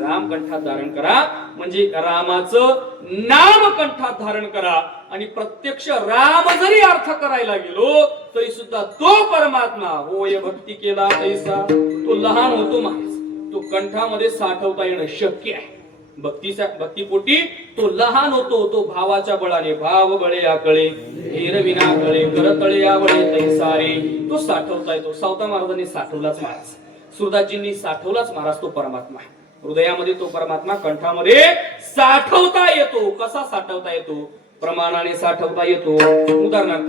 राम कंठात धारण करा म्हणजे रामाचं नाम कंठात धारण करा आणि प्रत्यक्ष राम जरी अर्थ करायला गेलो तरी सुद्धा तो परमात्मा होय भक्ती केला तैसा तो लहान होतो माणूस तो कंठामध्ये साठवता येणं शक्य आहे भक्तीपोटी तो लहान होतो तो भावाच्या बळाने भाव बळे आकळे हेर विना कळे करतळे आवळे तैसारे तो साठवता येतो सावता महाराजांनी साठवलाच महाराज सुरदासजींनी साठवलाच महाराज तो परमात्मा हृदयामध्ये तो परमात्मा कंठामध्ये साठवता येतो कसा साठवता येतो प्रमाणाने साठवता येतो. उदाहरणार्थ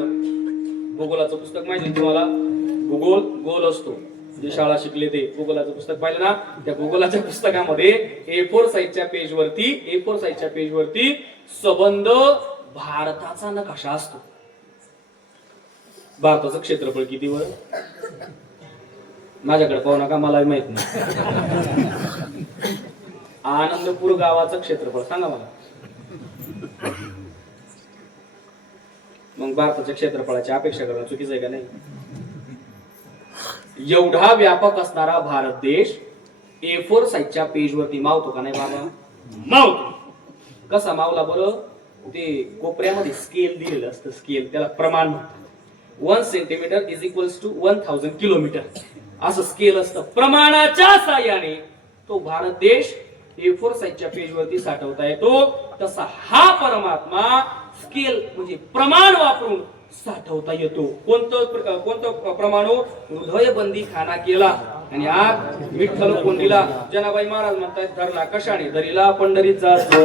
भूगोलाचं पुस्तक माहिती तुम्हाला, भूगोल गोल असतो. जे शाळा शिकले ते भूगोलाचं पुस्तक पाहिलं ना, त्या भूगोलाच्या पुस्तकामध्ये A4 साईजच्या पेजवरती संबंध भारताचा नकाशा असतो. भारताचं क्षेत्रफळ किती वर? माझ्याकडे पाहू नका, मला माहित नाही. आनंदपूर गावाचं क्षेत्रफळ सांगा मला. मग भारताच्या क्षेत्रफळाची अपेक्षा करणं चुकीचं आहे का नाही? एवढा व्यापक असणारा भारत देश A4 साईजच्या पेजवरती मावतो का नाही बाबा? मावतो. कसा मावला बरं? ते कोपऱ्यामध्ये स्केल दिलेलं असतं, स्केल, त्याला प्रमाण म्हणतात. 1 centimetre is equals to 1000 kilometre असं स्केल असतं. प्रमाणाच्या साह्याने तो भारत देश A4 साईजच्या पेजवरती साठवता येतो. तसा हा परमात्मा स्केल म्हणजे प्रमाण वापरून साठवता येतो. कोणतं प्रमाण? हृदयबंदी खाना केला आणि आत विठ्ठल कोंडीला. जनाबाई महाराज म्हणतात, धरला कशाने? दरीला पंढरीत जातो,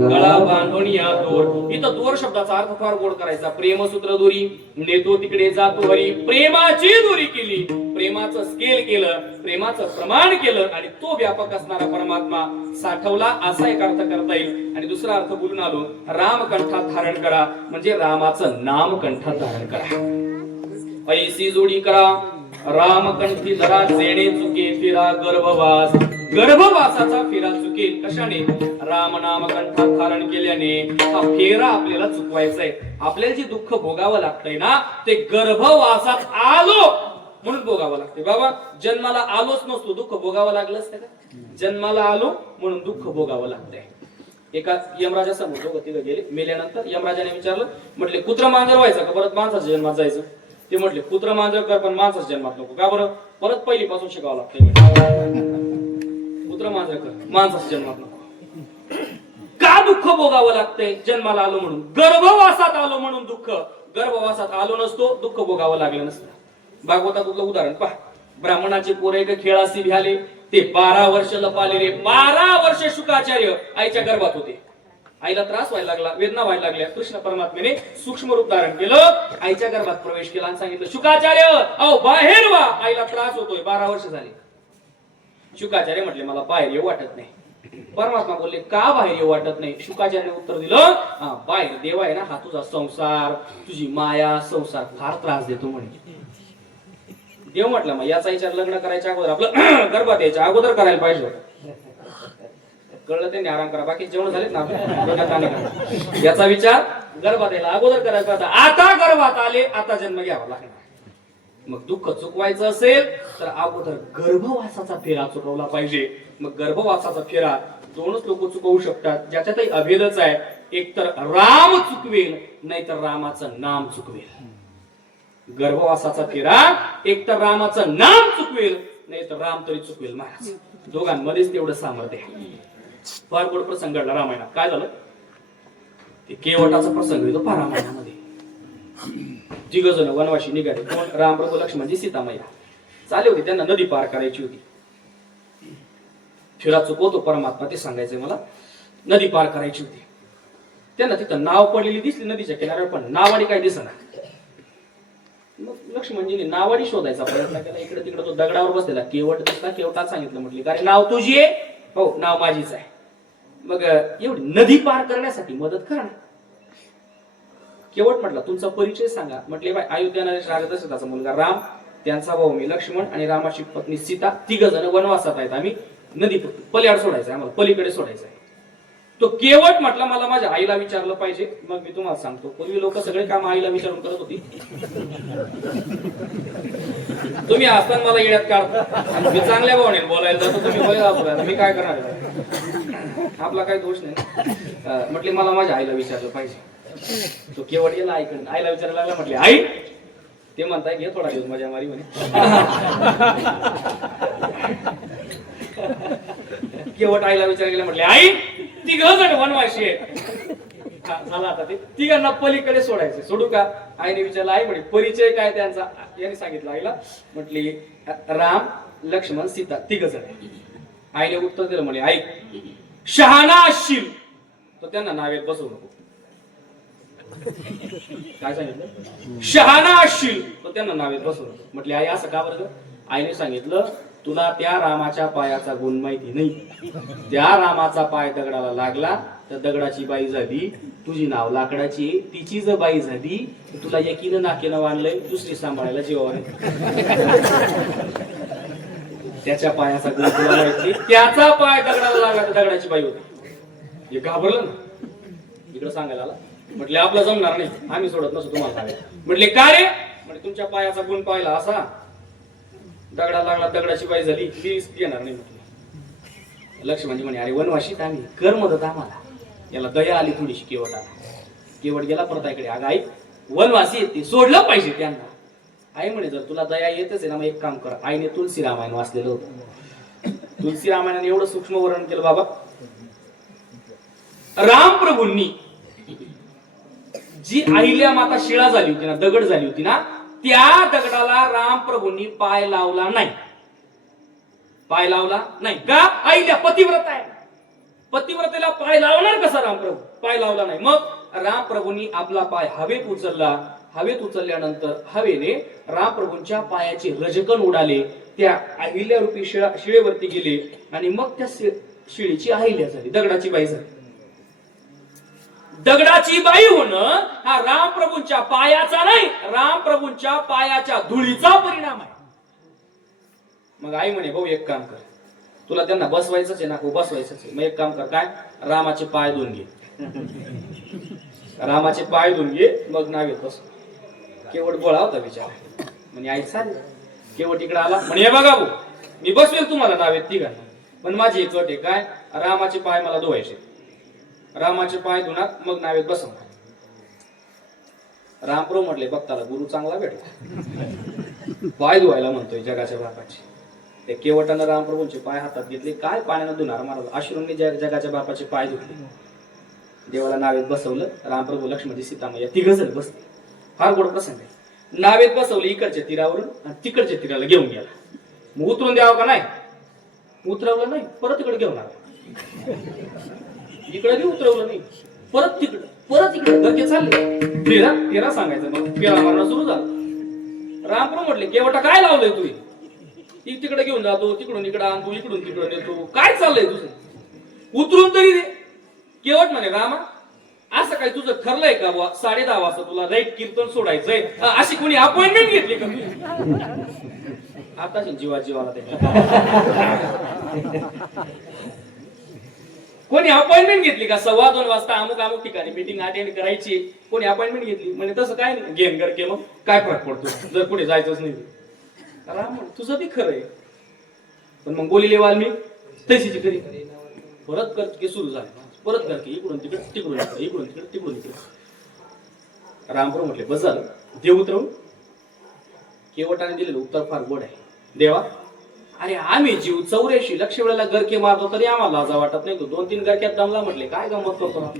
गळा बांधून या दोर. इथं दोर शब्दाचा अर्थ फार गोड करायचा. प्रेमसूत्र दोरी, नेतो तिकडे जातो हरी. प्रेमाची दोरी केली, प्रेमाचं स्केल केलं, प्रेमाचं प्रमाण केलं आणि तो व्यापक असणारा परमात्मा साठवला, असा एक अर्थ करता येईल. आणि दुसरा अर्थ बोलून आलो, राम कंठात धारण करा म्हणजे रामाचं नाम कंठात धारण करा. ऐसी जोडी करा रामकंठी धरा, जेणे चुके फिरा गर्भवास. गर्भवासाचा फेरा चुकेल कशाने? राम नाम कंठात धारण केल्याने. हा फेरा आपल्याला चुकवायचा आहे. आपल्याला जे दुःख भोगावं लागतंय ना, ते गर्भवासात आलो म्हणून भोगावं लागते. बाबा जन्माला आलोच नसतो, दुःख भोगावं लागलं असतं का? जन्माला आलो म्हणून दुःख भोगावं लागतंय. एका यमराजा समोर दोघं तिघं गेले. मेल्यानंतर यमराजाने विचारलं, म्हटले कुत्र मांजर व्हायचं का परत माणसाच्या जन्मात जायचं? ते म्हटले कुत्र मांजर कर पण माणसाच्या जन्मात नको. का बरं? परत पहिलीपासून शिकावं लागतंय. कुत्र मांजर कर, माणसाच्या जन्मात नको. का दुःख भोगावं लागतंय? जन्माला आलो म्हणून. गर्भवासात आलो म्हणून दुःख. गर्भवासात आलो नसतो, दुःख भोगावं लागलं नसतं. भागवतातलं उदाहरण पहा. ब्राह्मणाचे पोरे एक खेळासी भ्याले, ते 12 वर्ष लपालेले. 12 वर्ष शुकाचार्य आईच्या गर्भात होते. आईला त्रास व्हायला लागला, वेदना व्हायला लागल्या. कृष्ण परमात्म्याने सूक्ष्म रूप धारण केलं, आईच्या गर्भात प्रवेश केला आणि सांगितलं, शुकाचार्य अहो बाहेर वा, आईला त्रास होतोय. 12 वर्ष झाली. शुकाचार्य म्हटले, मला बाहेर येऊ वाटत नाही. परमात्मा बोलले, का बाहेर येऊ वाटत नाही? शुकाचार्याने उत्तर दिलं, बाहेर देव आहे ना, हा तुझा संसार, तुझी माया, संसार फार त्रास देतो म्हणे. देव म्हटलं, मग याचा विचार लग्न करायच्या अगोदर, आपलं गर्भात यायच्या अगोदर करायला पाहिजे होतं. कळलं त्यांनी, आराम करा, बाकी जेवण झालेत ना. याचा विचार गर्भात यायला अगोदर करायचा होता. आता गर्भात आले, आता जन्म घ्यावा लागला. मग दुःख चुकवायचं असेल तर अगोदर गर्भवासाचा फेरा चुकवला पाहिजे. मग गर्भवासाचा फेरा दोनच लोक चुकवू शकतात, ज्याच्यातही अभेदच आहे. एक तर राम चुकवेल, नाही तर रामाचं नाम चुकवेल. गर्भवासाचा फेरा एक तर रामाचं नाम चुकवेल, नाही तर राम तरी चुकवेल महाराज. दोघांमध्येच तेवढं सामर्थ्य आहे. फार गोड प्रसंग घडला रामायणात. काय झालं? ते केवटाचा प्रसंग येतो फार रामायणामध्ये. तिघ जण वनवाशी निघाले. कोण? राम, प्रभू, लक्ष्मणजी, सीतामैया चाले होते. त्यांना नदी पार करायची होती. फेरा चुकवतो परमात्मा, ते सांगायचंय मला. नदी पार करायची होती. त्यांना तिथं नाव पडलेली दिसली नदीच्या किनाऱ्यावर, पण नावाडी काय दिसना. मग लक्ष्मणजीने नावाडी शोधायचा प्रयत्न केला. इकडे तिकडे तो दगडावर बसलेला केवट दिसला. केवटात सांगितलं, म्हटली का रे नाव तुझी आहे? हो, नाव माझीच आहे. मग एवढी नदी पार करण्यासाठी मदत करा. केवट म्हटलं, तुमचा परिचय सांगा. म्हटले, बाय अयोध्या नरेश राजा दशरथाचा मुलगा राम, त्यांचा भाऊ मी लक्ष्मण आणि रामाची पत्नी सीता, तिघ जण वनवासात आहेत. आम्ही नदी पलीकडे सोडायचं, आम्हाला पलीकडे सोडायचं आहे. तो केवट म्हटला, मला माझ्या आईला विचारलं पाहिजे, मग मी तुम्हाला सांगतो. पूर्वी लोक सगळे काम आईला विचारून करत होती. तुम्ही असताना मला येड्यात काढता. मी चांगल्या भावनेने बोलायला जातो, तुम्ही बोलायला मी काय करणार? आपला काही दोष नाही. म्हटले, मला माझ्या आईला विचारलं पाहिजे. तो केवट गेला आईकडे, आईला विचारायला लागला. म्हटले, आई? ते म्हणताय, घे थोडा दिवस मजा मारी म्हणे. केवट आईला विचार केला. म्हटले, आई तिघ जण वनवाशी आहेत. झाला आता ते तिघांना पलीकडे सोडायचे, सोडू का? आईने विचारलं. आई म्हणे, परिचय काय त्यांचा? याने सांगितलं आईला. म्हटली, राम, लक्ष्मण, सीता तिघ जण. आईने उत्तर दिलं, म्हणे, आई शहाणा असशील तर त्यांना नावेत बसवू नको. काय सांगितलं? शहाणा असशील तर त्यांना नावेत बसवलं. म्हटले आई असं का बरं? आईने सांगितलं तुला त्या रामाच्या पायाचा गुण माहिती नाही. त्या रामाचा पाय दगडाला लागला तर दगडाची बाई झाली, तुझी नाव लाकडाची. तिची जर बाई झाली तर तुला एकीनं नाकेनं वाढलंय, दुसरी सांभाळायला जीवावर आहे. त्याच्या पायाचा गुण तुला माहिती, त्याचा पाय दगडाला लागला तर दगडाची बाई होती. हे घाबरलं ना, इकडे सांगायला आला. म्हटले आपलं जमणार नाही, आम्ही सोडत नसतो तुम्हाला सांगायला. म्हटले का रे? म्हणजे तुमच्या पायाचा गुण पाहिला असा, दगडा लागला दगडाची बाई झाली, मी येणार नाही. लक्ष्मणजी म्हणे अरे वनवाशीत आम्ही कर मदत आम्हाला. याला दया आली थोडीशी केवटाला. केवट गेला परत आईकडे. अगं आई वनवासी येते, सोडलं पाहिजे त्यांना. आई म्हणे जर तुला दया येतच आहे ना मग एक काम कर. आईने तुलसी रामायण वाचलेलं होतं. तुलसी रामायणाने एवढं सूक्ष्म वर्णन केलं बाबा. रामप्रभूंनी जी अहिल्या माता शिळा झाली होती ना, दगड झाली होती ना, त्या दगडाला रामप्रभूंनी पाय लावला नाही. पाय लावला नाही का? अहिल्या पतिव्रत आहे, पतिव्रतेला पाय लावणार कसा रामप्रभू? पाय लावला नाही. मग रामप्रभूंनी आपला पाय हवेत उचलला. हवेत उचलल्यानंतर हवेने रामप्रभूंच्या पायाचे रजकण उडाले, त्या अहिल्या रूपी शिळेवरती गेले आणि मग त्या शिळेची अहिल्या झाली, दगडाची बाई झाली. दगडाची बाई होणं हा रामप्रभूंच्या पायाचा नाही, रामप्रभूंच्या पायाच्या धुळीचा परिणाम आहे. मग आई म्हणे भाऊ एक काम कर, तुला त्यांना बसवायचंच आहे ना? हो बसवायचंच आहे. मग एक काम कर, काय? रामाचे पाय धुवून घे. रामाचे पाय धुवून घे मग नावेत बस. केवट बोळा होता विचार. म्हणे आई चालेल. केवट इकडे आला. म्हणे हे बघा भाऊ, मी बसवेल तुम्हाला नावेत तिघांना, पण माझी एक अट आहे. काय? रामाचे पाय मला धुवायचे. रामाचे पाय धुणार मग नावेत बसवणार. रामप्रभू म्हटले बघताला गुरु चांगला भेटला, पाय धुवायला म्हणतोय जगाच्या बापाचे. त्या केवटानं रामप्रभूंचे पाय हातात घेतले. काय पाण्यानं धुणार महाराज? अश्रूंनी जगाच्या बापाचे पाय धुतले. देवाला नावेत बसवलं. रामप्रभू लक्ष्मण सीतामाया तिघ जण बसले. फार गोड प्रसंग आहे. नावेत बसवले इकडच्या तीरावरून आणि तिकडच्या तीराला घेऊन गेला. मग उतरून द्यावं का नाही? उतरवलं नाही, परत इकडे घेऊन आला. इकडे बी उतरवलं नाही, परत तिकडं, परत इकडे. धरके चालले. फेरा फेरा सांगायचं. मग फेरा मारणं सुरू झालं. रामप्रभू म्हटले केवटा काय लावलंय तू? तिकडे घेऊन जातो, तिकडून इकडे आणतो, इकडून तिकडून येतो, काय चाललंय तुझं? उतरून तरी दे. केवट म्हणे रामा असं काय तुझं ठरलंय का बुवा 10:30 वाजता तुला राईट कीर्तन सोडायचंय? अशी कोणी अपॉइंटमेंट घेतली का? आता जीवा जीवाला कोणी अपॉइंटमेंट घेतली का? 2:15 वाजता अमुक अमुक ठिकाणी मीटिंग अटेंड करायची? कोणी अपॉइंटमेंट घेतली? म्हणजे तसं काय नाही, गेम करके मग काय फरक पडतो जर पुढे जायचंच नाही. राम तुझं बी खरं आहे, पण मग बोलिले वाल्मिक तशीची करी परत कर की सुरू झाले. परत कर की इकडून तिकडे, तिकडून इकडे, इकडून तिकडे, तिकडून इकडे. रामप्रभू म्हटले बस झालं, देव उतरवून. केवटाने दिलेलं उत्तर फार गोड आहे. देवा अरे आम्ही जीव 84 लक्ष वेळेला गरके मारतो तरी आम्हाला लाजा वाटत नाही. तू 2-3 गरक्यात दमला. म्हटले काय गंमत करतो?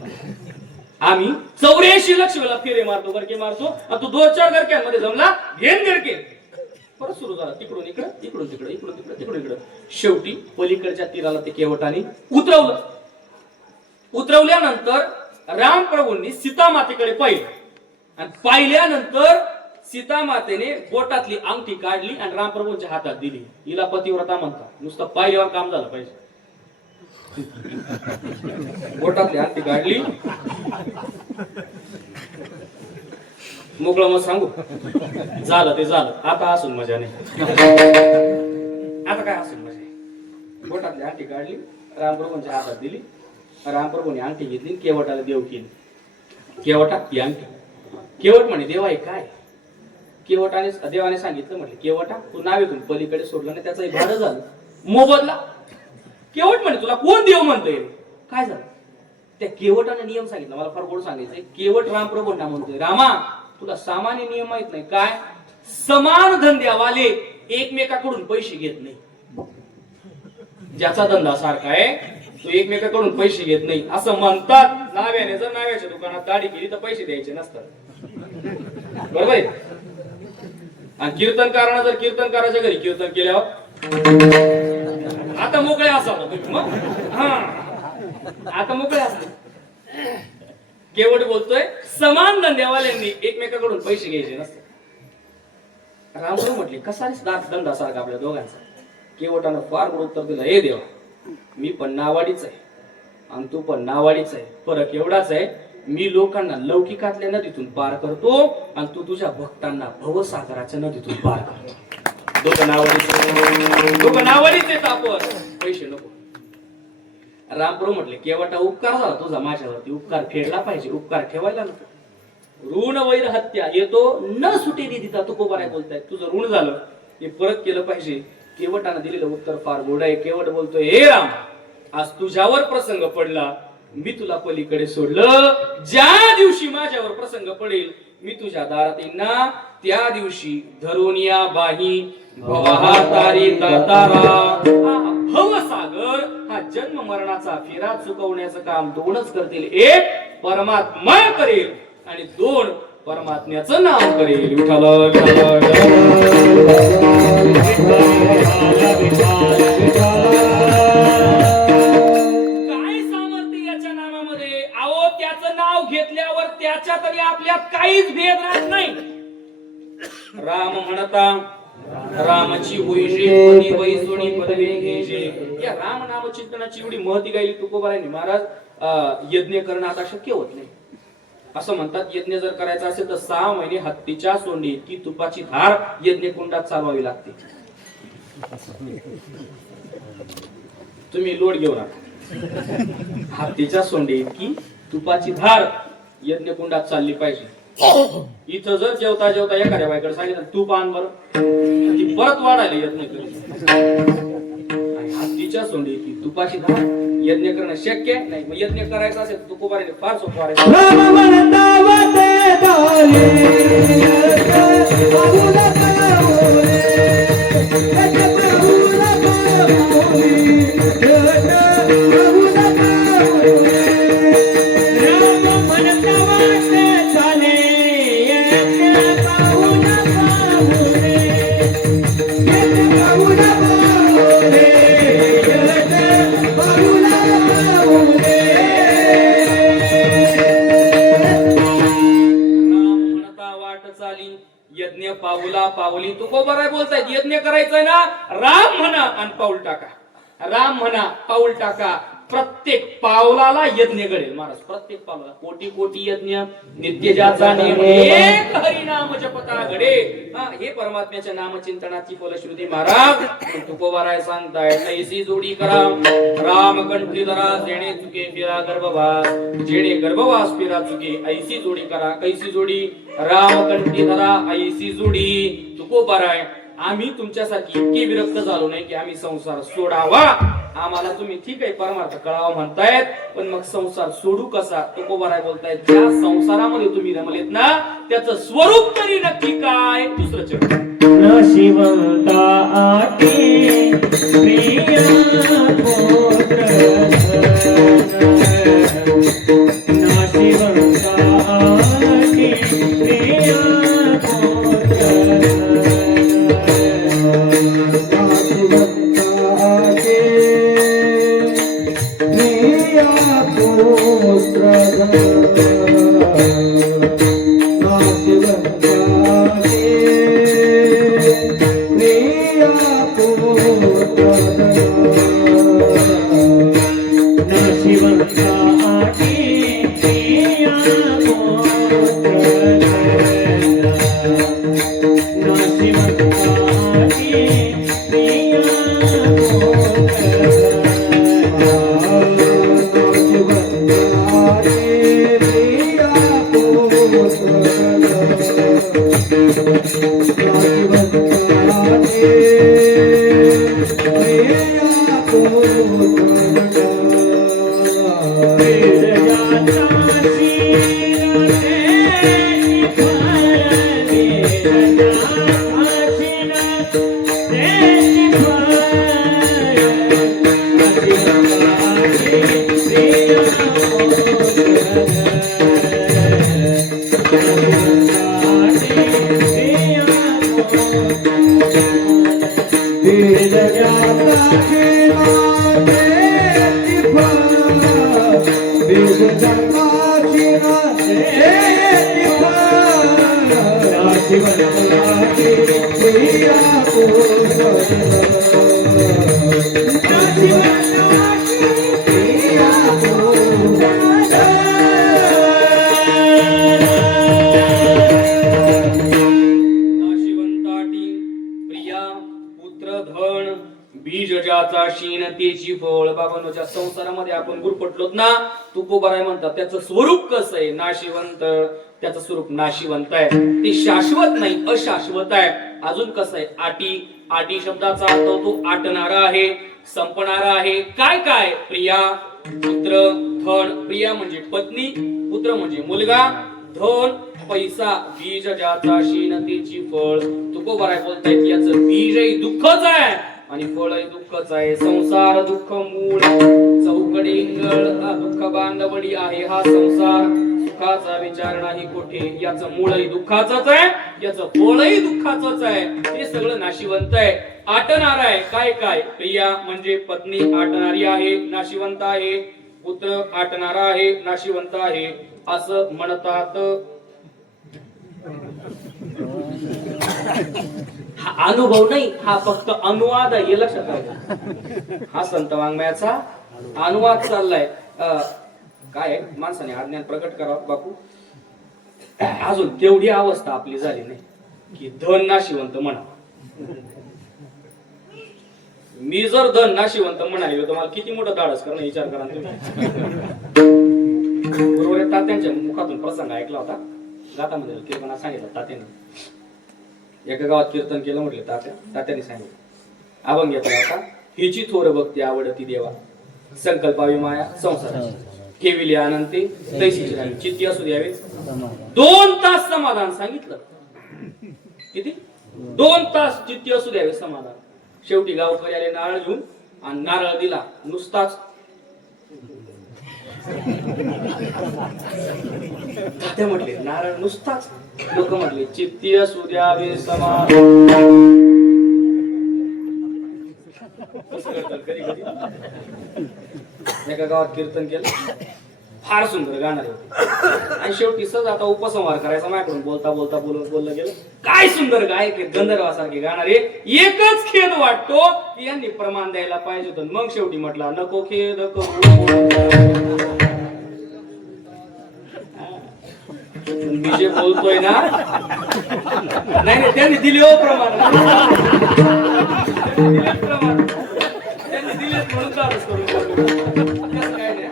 आम्ही 84 लक्ष वेळेला फेरे मारतो, गरके मारतो, आणि तू 2-4 गरक्यांमध्ये जमला घेन गरके. परत सुरू झाला तिकडून इकडे, इकडून तिकडे, इकडून तिकडे, तिकडून इकडे. शेवटी पलीकडच्या तीराला ते केवटाने उतरवलं. उतरवल्यानंतर रामप्रभूंनी सीतामातेकडे पाहिलं आणि पाहिल्यानंतर सीतामातेने बोटातली अंगठी काढली आणि रामप्रभूंच्या हातात दिली. हिला पतिव्रता म्हणतात. नुसतं पाहिल्यावर काम झालं पाहिजे. बोटातली अंगठी काढली. मोकळं मग सांगू झालं ते झालं. आता असून मजा नाही. आता काय असून मजा आहे? बोटातली अंगठी काढली, रामप्रभूंच्या हातात दिली. रामप्रभूने अंगठी घेतली, केवटाला देव केली. केवटा ही अंगठी. केवट म्हणे देवा हे काय? केवटाने देवाने सांगितलं, म्हटलं केवटा तू नावेतून पलीकडे सोडलं नाही, त्याचं भाडं झालं, मोबदला. केवट म्हणे तुला कोण देव म्हणतोय? काय झालं? त्या केवटाने नियम सांगितला. मला फार गोड सांगायचंय. केवट रामप्रभूंना म्हणतोय रामा तुला सामान्य नियम माहित नाही काय? समान धंद्यावाले एकमेकाकडून पैसे घेत नाही. ज्याचा धंदा सारखा आहे तो एकमेकाकडून पैसे घेत नाही असं म्हणतात. नाव्याने जर नाव्याच्या दुकानात दाढी केली तर पैसे द्यायचे नसतात. बरोबर आहे? आणि कीर्तनकारानं जर कीर्तनकाराच्या घरी कीर्तन केल्यावर आता मोकळे असाल तुम्ही. मग हा आता मोकळे असले केवट बोलतोय समान धंद्यावाल्यांनी एकमेकाकडून पैसे घ्यायचे नसते. रामभाऊ म्हटले कसा धंदा सारखा आपल्या दोघांचा. केवटानं फार उत्तर दिलं, हे देवा मी पण नावाडीच आहे आणि तू पण नावाडीच आहे. फरक एवढाच आहे मी लोकांना लौकिकातल्या नदीतून पार करतो आणि तू तुझ्या भक्तांना भवसागराच्या नदीतून पार करतो. दोघं नावाडीच आहेत आपण, पैसे नको. रामप्रभू म्हटले केवटा उपकार झाला तुझा माझ्यावरती, उपकार फेडला पाहिजे, उपकार ठेवायला नको. ऋण वैर हत्या येतो न सुटेली दिता तुकोबाराय बोलताय, तुझं ऋण झालं हे परत केलं पाहिजे. केवटानं दिलेलं उत्तर फार गोड आहे. केवट बोलतोय हे राम आज तुझ्यावर प्रसंग पडला मी तुला पलीकडे सोडलं. ज्या दिवशी माझ्यावर प्रसंग पडेल मी तुझ्या दारात येईन ना त्या दिवशी धरून या बाही भवहातारी तातारा. भवसागर हा जन्म मरणाचा फेरा चुकवण्याचं काम दोनच करतील. एक परमात्मा करेल आणि दोन परमात्म्याचं नाव करेल. विठ्ठल विठ्ठल काय सामर्थ्य याच्या नामामध्ये. अहो त्याचं नाव घेतल्यावर त्याच्यात आणि आपल्यात काहीच भेद राहत नाही. राम म्हणता रामाची होईशे वैसोणी पदवी घ्यायचे. या राम नाम चिंतनाची एवढी महती गायली तुकोबारायांनी महाराज यज्ञ करणं आता शक्य होत नाही. असं म्हणतात यज्ञ जर करायचा असेल तर 6 महिने हत्तीच्या सोंडी इतकी तुपाची धार यज्ञ कुंडात चालवावी लागते. तुम्ही लोड घेऊ नका. हत्तीच्या सोंडी इतकी तुपाची धार यज्ञ कुंडात चालली पाहिजे. इथं जर जेवता जेवता एखाद्या बाईकडे सांगितलं तूप आण बरं ती परत वाढायला यज्ञ करेल. हत्तीच्या सोंडी इतकी तुपाची धार यज्ञ करणं शक्य नाही. मग यज्ञ करायचा असेल तुकोबाराने फार सोपं आहे. यज्ञ पाऊला पाऊली तुकोबाराय बोलतायत. यज्ञ करायचंय ना राम म्हणा आणि पाऊल टाका. राम म्हणा पाऊल टाका. प्रत्येक पावलाला यज्ञ घडेल महाराज. प्रत्येक पावलाला कोटी कोटी यज्ञ नित्य ज्याचा नेम एक हरिनाम जपता घडे. हे परमात्म्याच्या नामचिंतनाची फलश्रुती महाराज तुकोबाराय सांगतायत. ऐसी जोडी करा राम कंठी धरा जेणे चुके फिरा गर्भवास. जेणे गर्भवास फिरा चुके ऐसी जोडी करा. कैसी जोडी राम कंठी धरा ऐसी जोडी. तुकोबाराय आम्ही तुमच्यासाठी इतके विरक्त झालो नाही की आम्ही संसार सोडावा. आम्हाला तुम्ही ठीक आहे परमार्थ कळावा म्हणतायत पण मग संसार सोडू कसा. तुकोबाराय बोलतायत ज्या संसारामध्ये तुम्ही रमलेत ना त्याचं स्वरूप तरी नक्की काय. दुसरं चरण नशिवंता आटी प्रिया पुत्र नशिवंता आटी प्रिया Thank you. नाशिवंताची प्रिया नाशिवंताटी प्रिया पुत्र धन बीज ज्याचा शीन तेची फळ. बाबांच्या संसारामध्ये आपण गुरपटलोत ना, तुकोबाराय म्हणतात त्याचं स्वरूप कसं आहे. नाशिवंत त्याचं स्वरूप नाशिवंत आहे, ते शाश्वत नाही, अशाश्वत आहे. अजून कसं आहे, आटी आटी शब्दाचा अर्थ होतो आटणारा आहे, संपणारा आहे. काय काय, प्रिया पुत्र धन. प्रिया म्हणजे पत्नी, पुत्र म्हणजे मुलगा, धन पैसा, बीज ज्याचा शीन तेची फळ. तुकोबाराय बोलतायत याचं बीजही दुःखच आहे आणि फळही दुःखच आहे. संसार दुःख मूळ चौकडे इंगळ, दुःख बांधवडी आहे हा संसार. सुखाचा विचार नाही कोठे, याचं मूळही दुःखाचंच आहे, याचं फळही दुःखाचंच आहे. हे सगळं नाशिवंत आहे, आटणार आहे. काय काय, प्रिया म्हणजे पत्नी आटणारी आहे, नाशिवंत आहे. पुत्र आटणारा आहे, नाशिवंत आहे असं म्हणतात. हा अनुभव नाही, हा फक्त अनुवाद आहे, हे लक्षात राहा. हा संत वाङ्मयाचा अनुवाद चाललाय. काय आहे, माणसाने अज्ञान प्रकट करावं बापू. अजून तेवढी अवस्था आपली झाली नाही की धन नाशिवंत म्हणा. मी जर धन नाशिवंत म्हणाले तर मला किती मोठं धाडस करणं, विचार करा तुम्ही. बरोबर आहे. तात्यांच्या मुखातून प्रसंग ऐकला होता, गातामध्ये कीर्तना सांगितलं तात्याने. एका गावात कीर्तन केलं, म्हटले तात्याने सांगितलं अभंग घेतला होता. हिची थोर भक्ती आवडती देवा, संकल्पावी माया संसाराची, ठेविली अनंती तैसीची राणी, चित्ती असू द्यावे. 2 तास समाधान सांगितलं. किती? 2 तास चित्ती असू द्यावे समाधान. शेवटी गावकरी आले नारळ घेऊन आणि नारळ दिला नुसताच. तात्या म्हटले नारळ नुसताच. लोक म्हटले चित्ती असू द्यावे समाधान. एका गावात कीर्तन केलं, फार सुंदर गाणारे होते. आणि शेवटी सहज आता उपसंहार करायचा, माझ्याकडून बोलता बोलता बोललं गेलं. काय सुंदर गायक, गंधर्वासारखे गाणारे. एकच खेद वाटतो की यांनी प्रमाण द्यायला पाहिजे होतं. मग शेवटी म्हटला नको खेद मी जे बोलतोय ना, नाही त्यांनी दिले हो प्रमाण, त्यांनी दिले म्हणून काय नाही.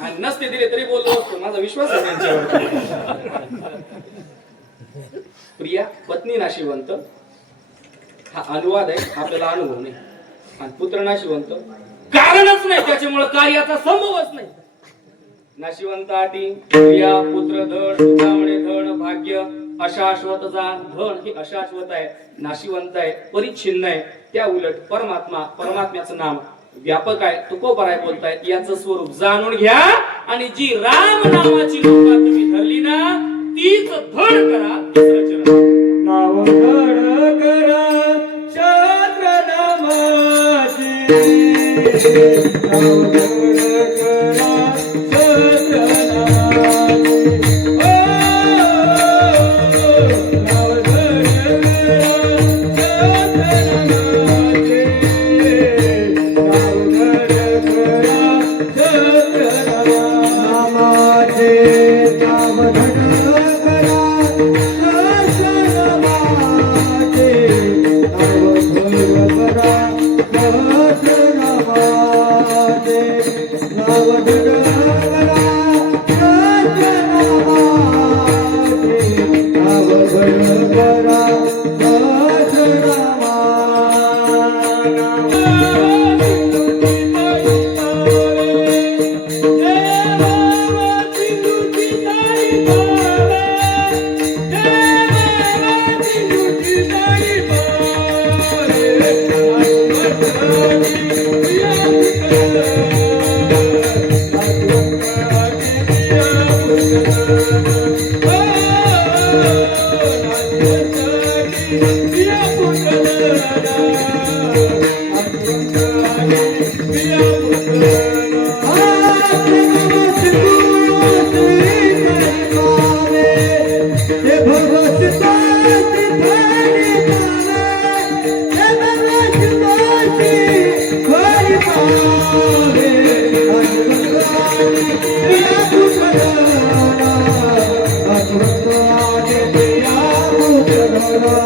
आणि नसते दिले तरी बोललो असतो, माझा विश्वास आहे त्यांच्यावर. प्रिया पत्नी नाशिवंत हा अनुवाद आहे, आपल्याला अनुभव नाही. आणि पुत्र नाशिवंत कारणच नाही, त्याच्यामुळे कार्याचा संभवच नाही. नाशिवंत आटी प्रिया पुत्र धन, सुखामणे धन भाग्य, अशाश्वत जाण. धन हे अशाश्वत आहे, नाशिवंत आहे, परिच्छिन्न आहे. त्या उलट परमात्म्याचं नाम व्यापक आहे. तुकोबाराय बोलतायत याचं स्वरूप जाणून घ्या आणि जी राम नामाची नौका तुम्ही धरली ना, तीच धड करा. तिसरं चरण, नाव धड करा चंद्र नामाची, नाव धड करा चंद्र नामाची. नाव धड करा चंद्र नामाची, नाव धड करा चंद्र नामाची. नाव धड भगवत नावधड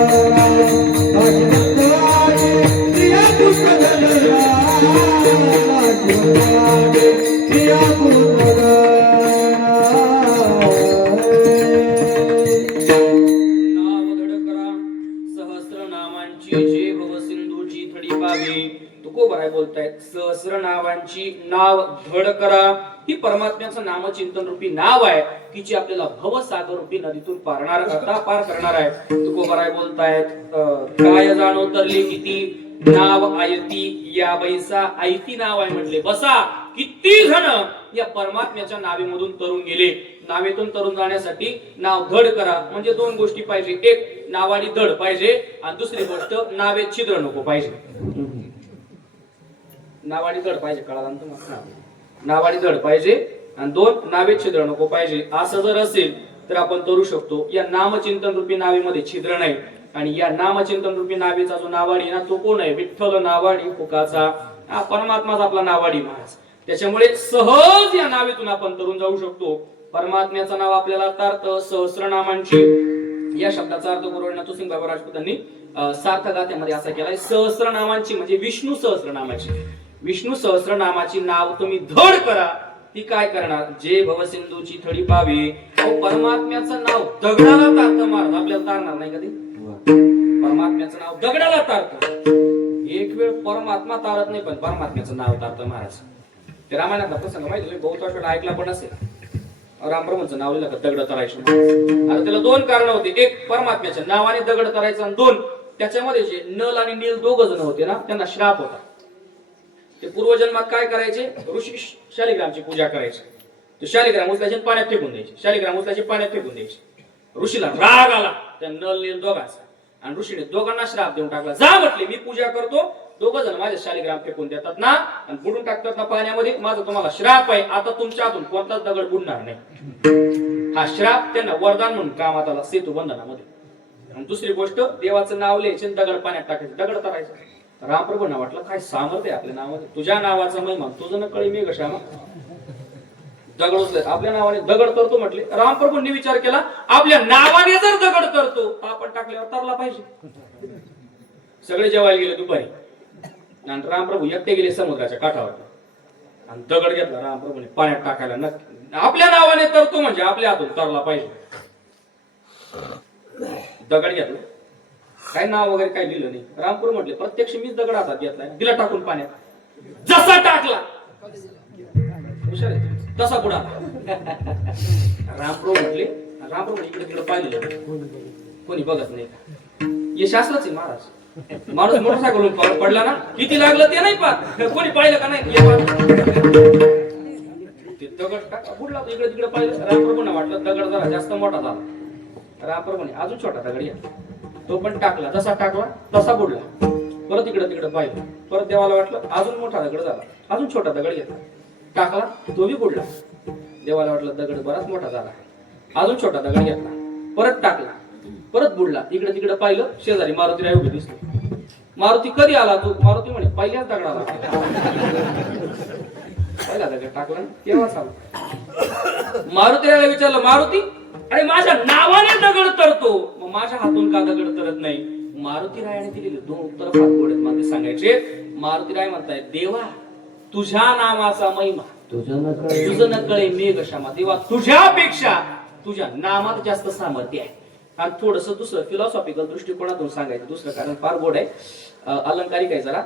करा सहस्र नामांची जे भव सिंधूची थडी पावी. तुकोबाराय बोलतायत सहस्र नावांची नाव धड करा. ही परमात्म्याचं नामचिंतन रूपी नाव आहे की जी आपल्याला भवसागर रूपी नदीतून पार करणार आहे. तुकोबाराय बोलतायत काय जाणो तरली किती नाव आयती या बैसा आयती नाव आहे म्हटले. बसा किती जण या परमात्म्याच्या नावेमधून तरुण गेले. नावेतून तरुण जाण्यासाठी नाव धड करा म्हणजे दोन गोष्टी पाहिजे. एक नावाडी धड पाहिजे आणि दुसरी गोष्ट नावेत छिद्र नको पाहिजे. नावाडी धड पाहिजे कळाला ना तुम्हाला. नावाडी धड पाहिजे आणि दोन नावेत छिद्र नको पाहिजे. असं जर असेल तर आपण तरू शकतो. या नामचिंतन रूपी नावेमध्ये छिद्र नाही आणि या नामचिंतन रूपी नावेचा जो नावाडी ना तो कोण आहे? विठ्ठल नावाडी फुकाचा. हा परमात्माच आपला नावाडी महाराज. त्याच्यामुळे सहज या नावेतून आपण तरुण जाऊ शकतो. परमात्म्याचं नाव आपल्याला अर्थ सहस्रनामांची या शब्दाचा अर्थ गुरु नथुसिंग बाबा राजपूतांनी सार्थगाथेमध्ये असा केलाय. सहस्रनामांची म्हणजे विष्णू सहस्रनामाची. विष्णू सहस्रनामाची नाव तुम्ही धड करा. ती काय करणार? जे भवसिंधूची थडी पावे. परमात्म्याचं नाव दगडाला तारत मारत आपल्याला तारणार नाही कधी. परमात्म्याचं नाव दगडाला तारत. एक वेळ परमात्मा तारत नाही पण परमात्म्याचं नाव तारत महाराज. ते रामायणातला प्रसंग माहिती बहुतांश वेळा ऐकला पण असेल. रामप्रभूंचं नाव लिहिलं का दगड तरायचं. आता त्याला दोन कारण होते. एक परमात्म्याच्या नावाने दगड तरायचं आणि दोन त्याच्यामध्ये जे नल आणि नील दोघ जण होते ना त्यांना श्राप होता. ते पूर्वजन्मात काय करायचे? ऋषी शालिग्रामची पूजा करायचे. तो शालिग्राम उचलायचे पाण्यात फेकून द्यायचे. शालिग्राम उचलायचे पाण्यात फेकून द्यायचे. ऋषीला राग आला त्या नल नील दोघांचा आणि ऋषीने दोघांना श्राप देऊन टाकला. जा म्हटले मी पूजा करतो दोघ जण माझे शालिग्राम फेकून देतात ना आणि बुडून टाकतात ना पाण्यामध्ये. माझा तुम्हाला श्राप आहे. आता तुमच्या हातून कोणताच दगड बुडणार नाही. हा श्राप त्यांना वरदान म्हणून कामात आला सेतू बंधनामध्ये. आणि दुसरी गोष्ट देवाचं नाव लिहायचे दगड पाण्यात टाकायचे दगड तरायचं. रामप्रभूंना वाटलं काय सामर्थ्य आपल्या नावामध्ये. तुझ्या नावाचा महिमा तुझं नकळी मी कशाला दगड उचलत आपल्या नावाने दगड करतो म्हटले. रामप्रभूंनी विचार केला आपल्या नावाने जर दगड करतो आपण टाकल्यावर तरला पाहिजे. सगळे जेवायला गेले दुपारी आणि रामप्रभू एकटे गेले समुद्राच्या काठावर आणि दगड घेतला रामप्रभूने पाण्यात टाकायला. आपल्या नावाने तरतो म्हणजे आपल्या हातून तरला पाहिजे. दगड घेतला काय नाव वगैरे काय लिहिलं नाही. रामप्रभू म्हटले प्रत्यक्ष मीच दगड हातात घेतलाय दिला टाकून पाण्यात. जसा टाकला हुशार तसा बुडा. रामप्रभू म्हटले रामप्रभू इकडे तिकडे पाहिलं कोणी बघत नाही. हे शास्त्रच आहे महाराज. माणूस मोटरसायकलून पडला ना किती लागलं ते नाही पाहत. कोणी पाहिलं का नाही ते दगड बुडला इकडे तिकडे पाहिलं. रामप्रभूंना वाटलं दगड जरा जास्त मोठा झाला. रामप्रभूने अजून छोटा दगड घ्या तो पण टाकला. जसा टाकला तसा बुडला. परत इकडे तिकडे पाहिलं. परत देवाला वाटलं अजून मोठा दगड झाला. अजून छोटा दगड घेतला टाकला तो बी बुडला. देवाला वाटलं दगड बराच मोठा झाला. अजून छोटा दगड घेतला परत टाकला परत बुडला. इकडे तिकडे पाहिलं शेजारी मारुतीराय उभे दिसले. मारुती कधी आला तू? मारुती म्हणे पहिल्याच दगडाला. पहिला दगड टाकला तेव्हाच आला. मारुतीरायला विचारलं मारुती अरे माझ्या नावाने दगड तरतो मग माझ्या हातून का दगड तरत नाही? मारुतीरायाने दिलेले दोन उत्तर फार गोड आहेत मला सांगायचे. मारुतीराय म्हणताय देवा तुझ्या नामाचा महिमा तुझं नकळे मेघ क्षमा. देवा तुझ्यापेक्षा तुझ्या नामात जास्त सामर्थ्य आहे. आणि थोडस दुसरं फिलॉसॉफिकल दृष्टिकोनातून सांगायचं दुसरं कारण फार गोड आहे अलंकारिक आहे जरा.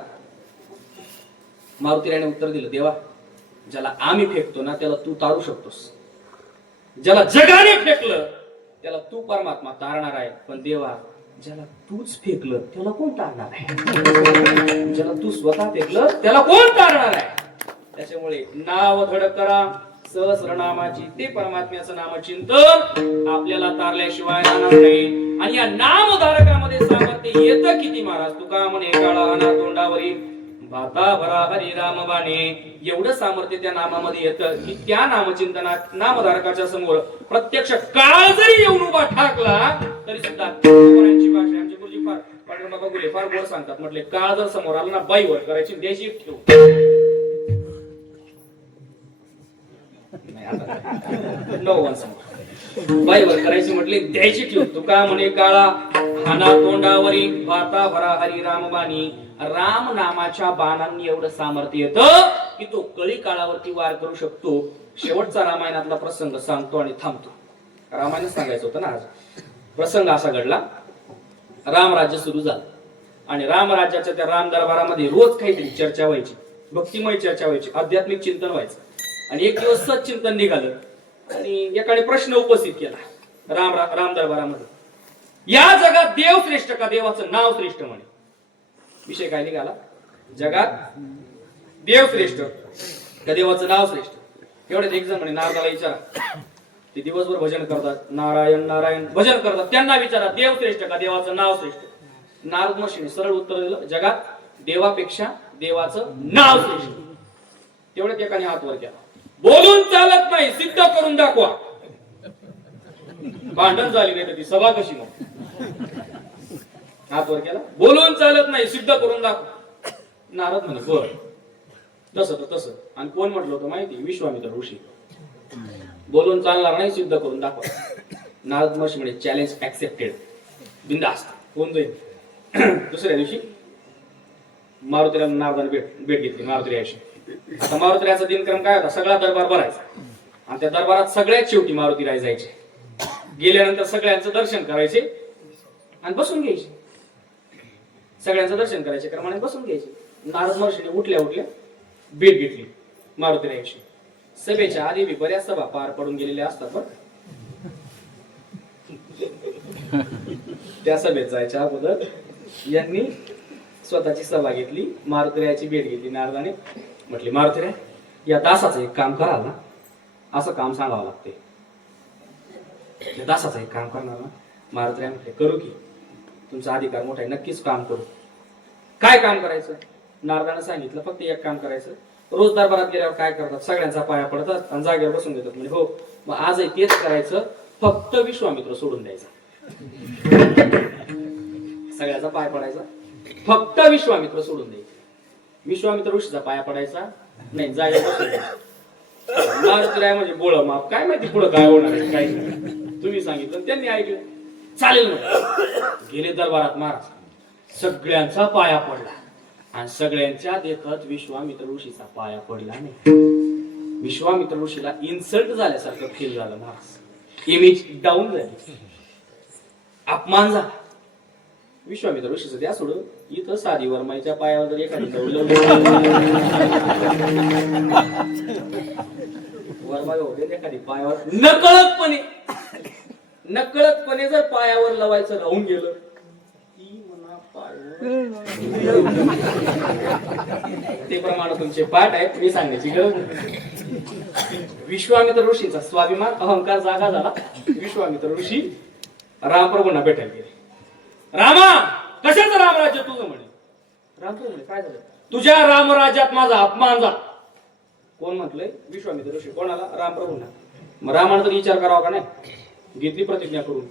मारुतीरायाने उत्तर दिलं देवा ज्याला आम्ही फेकतो ना त्याला तू तारू शकतोस. ज्याला जगाने फेकलं त्याला तू परमात्मा तारणार आहे. पण देवा ज्याला तूच फेकलं त्याला कोण तारणार आहे? ज्याला तू स्वतः फेकलं त्याला कोण तारणार आहे? त्याच्यामुळे नाव धड करा सहस्रनामाची ते परमात्म्याचं नामचिंतन आपल्याला तारल्याशिवाय राहणार नाही. आणि या नामधारकामध्ये सामर्थ्य येतं किती महाराज. तुका म्हणे काळा ना तोंडावरी भाता भरा हरी राम बाणे. एवढं सामर्थ्य त्या नामामध्ये येतं की त्या नामचिंतनात नामधारकाच्या समोर प्रत्यक्ष काळ जरी येऊन उभा ठाकला तरी सुद्धा भाषा आमचे गुरुजी फार पांडुरंग गुले फार गोड सांगतात. म्हटले काळ जर समोर आला ना बाईवर करायची द्यायची ठेव. बाईवर करायची म्हटली द्यायची ठेव. तुका म्हणे काळा खाना तोंडावरी भाता भरा हरी रामबाणी. राम नामाच्या बाणांनी एवढं सामर्थ्य येतं की तो कळी काळावरती वार करू शकतो. शेवटचा रामायणातला प्रसंग सांगतो आणि थांबतो. रामायण सांगायचं होतं ना आज. प्रसंग असा घडला, रामराज्य सुरू झालं आणि रामराज्याच्या त्या राम दरबारामध्ये रोज काहीतरी चर्चा व्हायची, भक्तिमय चर्चा व्हायची, आध्यात्मिक चिंतन व्हायचं. आणि एक दिवस सच्चिंतन निघालं आणि एकाने प्रश्न उपस्थित केला राम दरबारामध्ये, या जगात देव श्रेष्ठ का देवाचं नाव श्रेष्ठ म्हणे. विषय काय निघाला, जगात देव श्रेष्ठ का देवाचं नाव श्रेष्ठ. एवढ्यात एक जण म्हणे नारदाला विचारा, ते दिवसभर भजन करतात, नारायण नारायण भजन करतात, त्यांना विचारा देव श्रेष्ठ का देवाचं नाव श्रेष्ठ. नारद महर्षीने सरळ उत्तर दिलं, जगात देवापेक्षा देवाचं नाव श्रेष्ठ. तेवढ्यात एकाने हात वर केला, बोलून चालत नाही, सिद्ध करून दाखवा. भांडण झाली नाही तर ती सभा कशी मग. हात वर केला, बोलून चालत नाही, सिद्ध करून दाखवा. नारद म्हणे बर, तसं तर तसं. आणि कोण म्हटलं होतं माहिती, विश्वामित्र ऋषी. बोलून चालणार नाही, सिद्ध करून दाखवा. नारद महर्षी म्हणे चॅलेंज ऍक्सेप्टेड, बिनधास्त. कोण जाईल. दुसऱ्या दिवशी मारुतीला नारदाने भेट घेतली मारुतीरायाशी. आता मारुतीरायाचा दिनक्रम काय होता, सगळा दरबार भरायचा आणि त्या दरबारात सगळ्यात शेवटी मारुतीराय जायचे. गेल्यानंतर सगळ्यांचं दर्शन करायचे आणि बसून घ्यायचे. सगळ्यांचं दर्शन करायचे क्रमाने बसून घ्यायचे. नारद महर्षीने उठल्या उठल्या भेट घेतली मारुतीरायाशी. सभेच्या आधी बी बऱ्याच सभा पार पडून गेलेल्या असतात बरं. त्या सभेत जायच्या अगोदर यांनी स्वतःची सभा घेतली, मारुतीरायाची भेट घेतली. नारदाने म्हटले, मारुतीराय या दासाचं एक काम कराल ना, असं काम सांगावं लागते. या दासाचं एक काम करणार ना. मारुतीराय म्हटले, करू की, तुमचा अधिकार मोठा आहे, नक्कीच काम करू. काय काम करायचं. नारदाने सांगितलं, फक्त एक काम करायचं. रोज दरबारात गेल्यावर काय करतात, सगळ्यांचा पाया पडतात आणि जागेवर बसून घेतात. म्हणजे हो, मग आजही तेच करायचं, फक्त विश्वामित्र सोडून द्यायचा. सगळ्याचा पाय पडायचा, फक्त विश्वामित्र सोडून द्यायचा. विश्वामित्र ऋषीचा पाया पडायचा नाही, जागेवर बसून द्यायचा. मारुतीराय म्हणजे बोळ माप, काय माहिती पुढं काय होणार आहे, काय तुम्ही सांगितलं त्यांनी ऐकलं, चालेल म्हणून गेले दरबारात. महाराज सगळ्यांचा पाया पडला आणि सगळ्यांच्या देखत विश्वामित्र ऋषीचा पाया पडला नाही. विश्वामित्र ऋषीला इन्सल्ट झाल्यासारखं फील झालं. महाराज इमेज डाऊन झाली, अपमान झाला. विश्वामित्र ऋषीचं द्या सोडून, इथं साधी वर्माईच्या पायावर जर एखादी वर्मा होते एखादी पायावर नकळतपणे जर पायावर लवायचं राहून गेलं, ते प्रमाणे तुमचे पाठ आहेत, मी सांगण्याची गरज नाही. विश्वामित्र ऋषीचा स्वाभिमान अहंकार जागा झाला. विश्वामित्र ऋषी रामप्रभूंना भेटायला गेले. रामा, कशाचं रामराज्य तुझं म्हणे. रामप्रभू म्हणे, काय झालं. तुझ्या रामराज्यात माझा अपमान झाला. कोण म्हटलंय. विश्वामित्र ऋषी. कोणाला. रामप्रभूंना. मग रामानं तर विचार करावा का नाही. घेतली प्रतिज्ञा करून,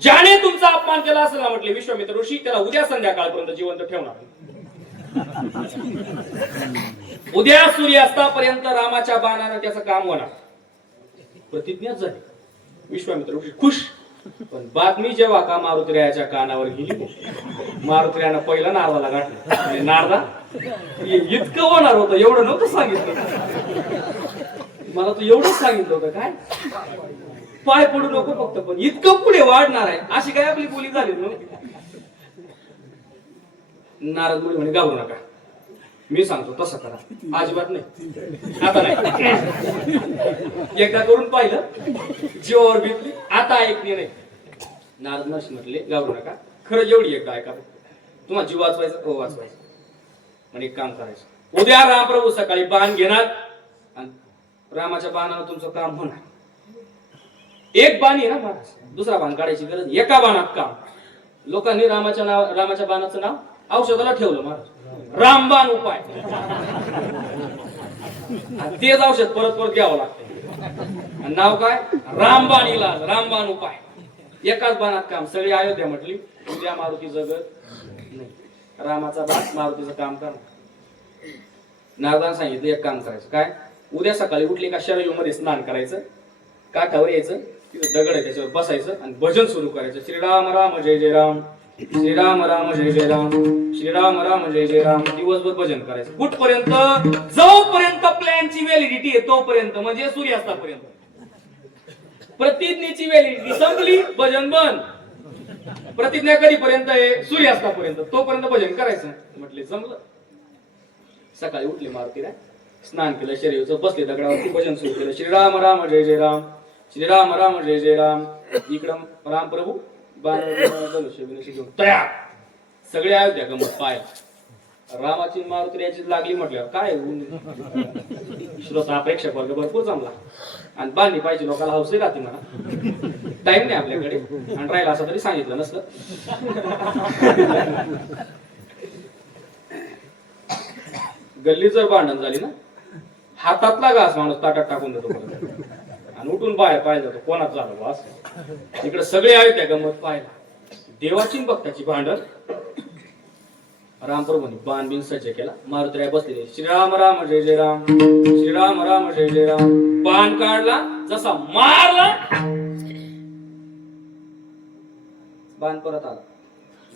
ज्याने तुमचा अपमान केला असेल ना, म्हटले विश्वामित्र ऋषी, त्याला उद्या संध्याकाळपर्यंत जिवंत ठेवणार. उद्या सूर्यास्तापर्यंत रामाच्या बाणानं त्याचं काम होणार. प्रतिज्ञाच झाली. विश्वामित्र ऋषी खुश. पण बातमी जेव्हा का मारुतीरायाच्या कानावर गेली, मारुतीरायानं पहिला नारदाला गाठलं. नारदा, इतकं होणार होतं, एवढं नव्हतं सांगितलं मला. तू एवढंच सांगितलं होतं काय, पाय पडू नको फक्त, पण इतकं पुढे वाढणार आहे अशी काय आपली बोली झाली नव्हती. नारद मुनी म्हणे, घाबरू नका, मी सांगतो तसं करा. अजिबात नाही, आता नाही. एकदा करून पाहिलं, जीवावर घेतली, आता ऐकली नाही. नारद महर्षी म्हटले, घाबरू नका, खरं जेवढी एकदा ऐका, तुम्हाला जीव वाचवायचा. हो वाचवायचं. म्हणजे एक काम करायचं, उद्या रामप्रभू सकाळी बाण घेणार आणि रामाच्या बाणानं तुमचं काम होणार. एक बाण आहे ना महाराज, दुसरा बाण काढायची गरज. एका बाणात काम. लोकांनी रामाच्या बाणाचं नाव औषधाला ठेवलं महाराज, रामबाण उपाय. तेच औषध परत परत घ्यावं लागतं. नाव काय, रामबाण इलाज, रामबाण उपाय. एकाच बाणात काम. सगळी अयोध्या म्हटली, उद्या मारुती जगत नाही. रामाचा बाण मारुतीचं काम करणार. नारदाने सांगितलं एक काम करायचं. काय. उद्या सकाळी उठले का शरयूमध्ये स्नान करायचं, काठावर यायचं, तिथं दगड आहे त्याच्यावर बसायचं आणि भजन सुरू करायचं. श्रीराम राम जय जय राम, श्रीराम राम जय जय राम, श्रीराम राम जय जय राम. दिवसभर भजन करायचं कुठपर्यंत, जोपर्यंत प्लॅनची व्हॅलिडिटी आहे तोपर्यंत, म्हणजे सूर्यास्तापर्यंत. प्रतिज्ञेची व्हॅलिडिटी संपली, भजन बंद. प्रतिज्ञा कधीपर्यंत आहे? सूर्यास्तापर्यंत. तोपर्यंत भजन करायचं. म्हटले जमलं. सकाळी उठले मारुतीराय, स्नान केलं, शरीराचं बसले दगडावरती, भजन सुरू केलं. श्रीराम राम जय जय राम, श्रीराम राम जय जय राम. इकडं राम प्रभू तयार. सगळे अयोध्या गमत पाय. रामाची मारुतीची लागली म्हटल्यावर काय श्रोता प्रेक्षक वर्ग भरपूर जमला आणि बांधली पाहिजे लोकांना हौसही राहते म्हणा. टाइम नाही आपल्याकडे आणि राहिला असं तरी सांगितलं नसतं. गल्ली जर भांडण झाली ना, हातातला घास माणूस ताटात टाकून देतो आणि उठून बाहेर पाहिजे जातो. कोणाच झालं वास. इकडे सगळे आहेत त्या गमत पाहायला. देवाची भक्ताची भांडण. रामप्रभूंनी बाण बिन सज्ज केला. मारुतीराय बसलेले. श्रीराम राम जय जय राम, श्रीराम राम जय जय राम. बाण काढला, जसा मारला बाण परत आला.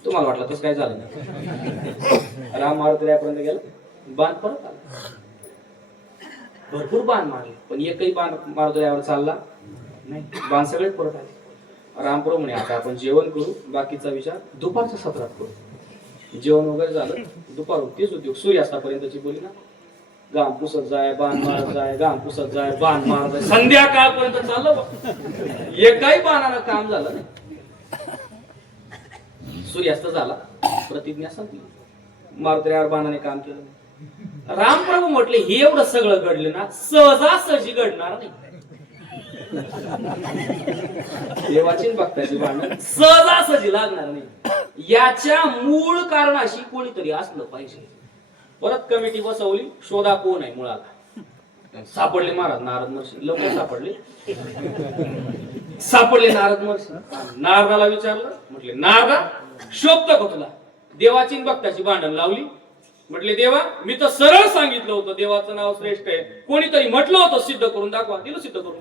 तुम्हाला वाटलं तसं काय झालं नाही. राम मारुतीरायापर्यंत गेला, बाण परत आला. भरपूर बाण मारले पण एकही बाण मारुतीरायावर चालला नाही. बाण सगळेच परत आले. रामप्रभू म्हणे आता आपण जेवण करू, बाकीचा विचार दुपारच्या सत्रात करू. जेवण वगैरे झालं. दुपारून तेच उद्योग सूर्यास्तापर्यंतची बोली ना. गाम पुसत जाय, बाण मारत जाय, गाम पुसत जाय, बाण मारत जाय. संध्याकाळपर्यंत चाललं. एकाही बाणानं काम झालं नाही. सूर्यास्त झाला, प्रतिज्ञा संपली. मारुतीरायावर बाणाने काम केलं. रामप्रभू म्हटले हे एवढं सगळं घडलं ना, सहजासहजी घडणार नाही. देवाची भक्ताची भांडण सहजासहजी लागणार नाही. याच्या मूळ कारणाशी कोणीतरी असलं पाहिजे. परत कमिटी बसवली, शोधा कोण आहे मुळाला. सापडले महाराज नारद महर्षी. लवकर सापडले नारद महर्षी. नारदाला विचारलं, म्हटले नारदा शोभत का तुला? देवाची भक्ताची भांडण लावली. म्हटले देवा मी तर सरळ सांगितलं होतं देवाचं नाव श्रेष्ठ आहे. कोणीतरी म्हटलं होतं सिद्ध करून दाखवा, दिलं सिद्ध करून.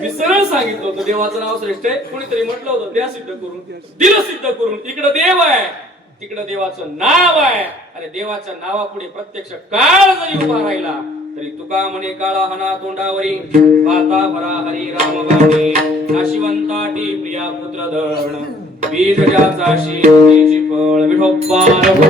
मी सरळ सांगितलं होतं देवाचं नाव श्रेष्ठ आहे. कोणीतरी म्हटलं होतं द्या सिद्ध करून, दिलं सिद्ध करून. इकडं देव आहे, तिकडं देवाचं नाव आहे. आणि देवाच्या नावापुढे प्रत्यक्ष काळ जरी उभा राहिला तरी तुका म्हणे काळा हना तोंडावरी, भाता भरा हरी राम बाणी, नाशिवंताटी प्रिया पुत्र धरण, बीज ज्याचा शेतीची फळ विठोबा महाराज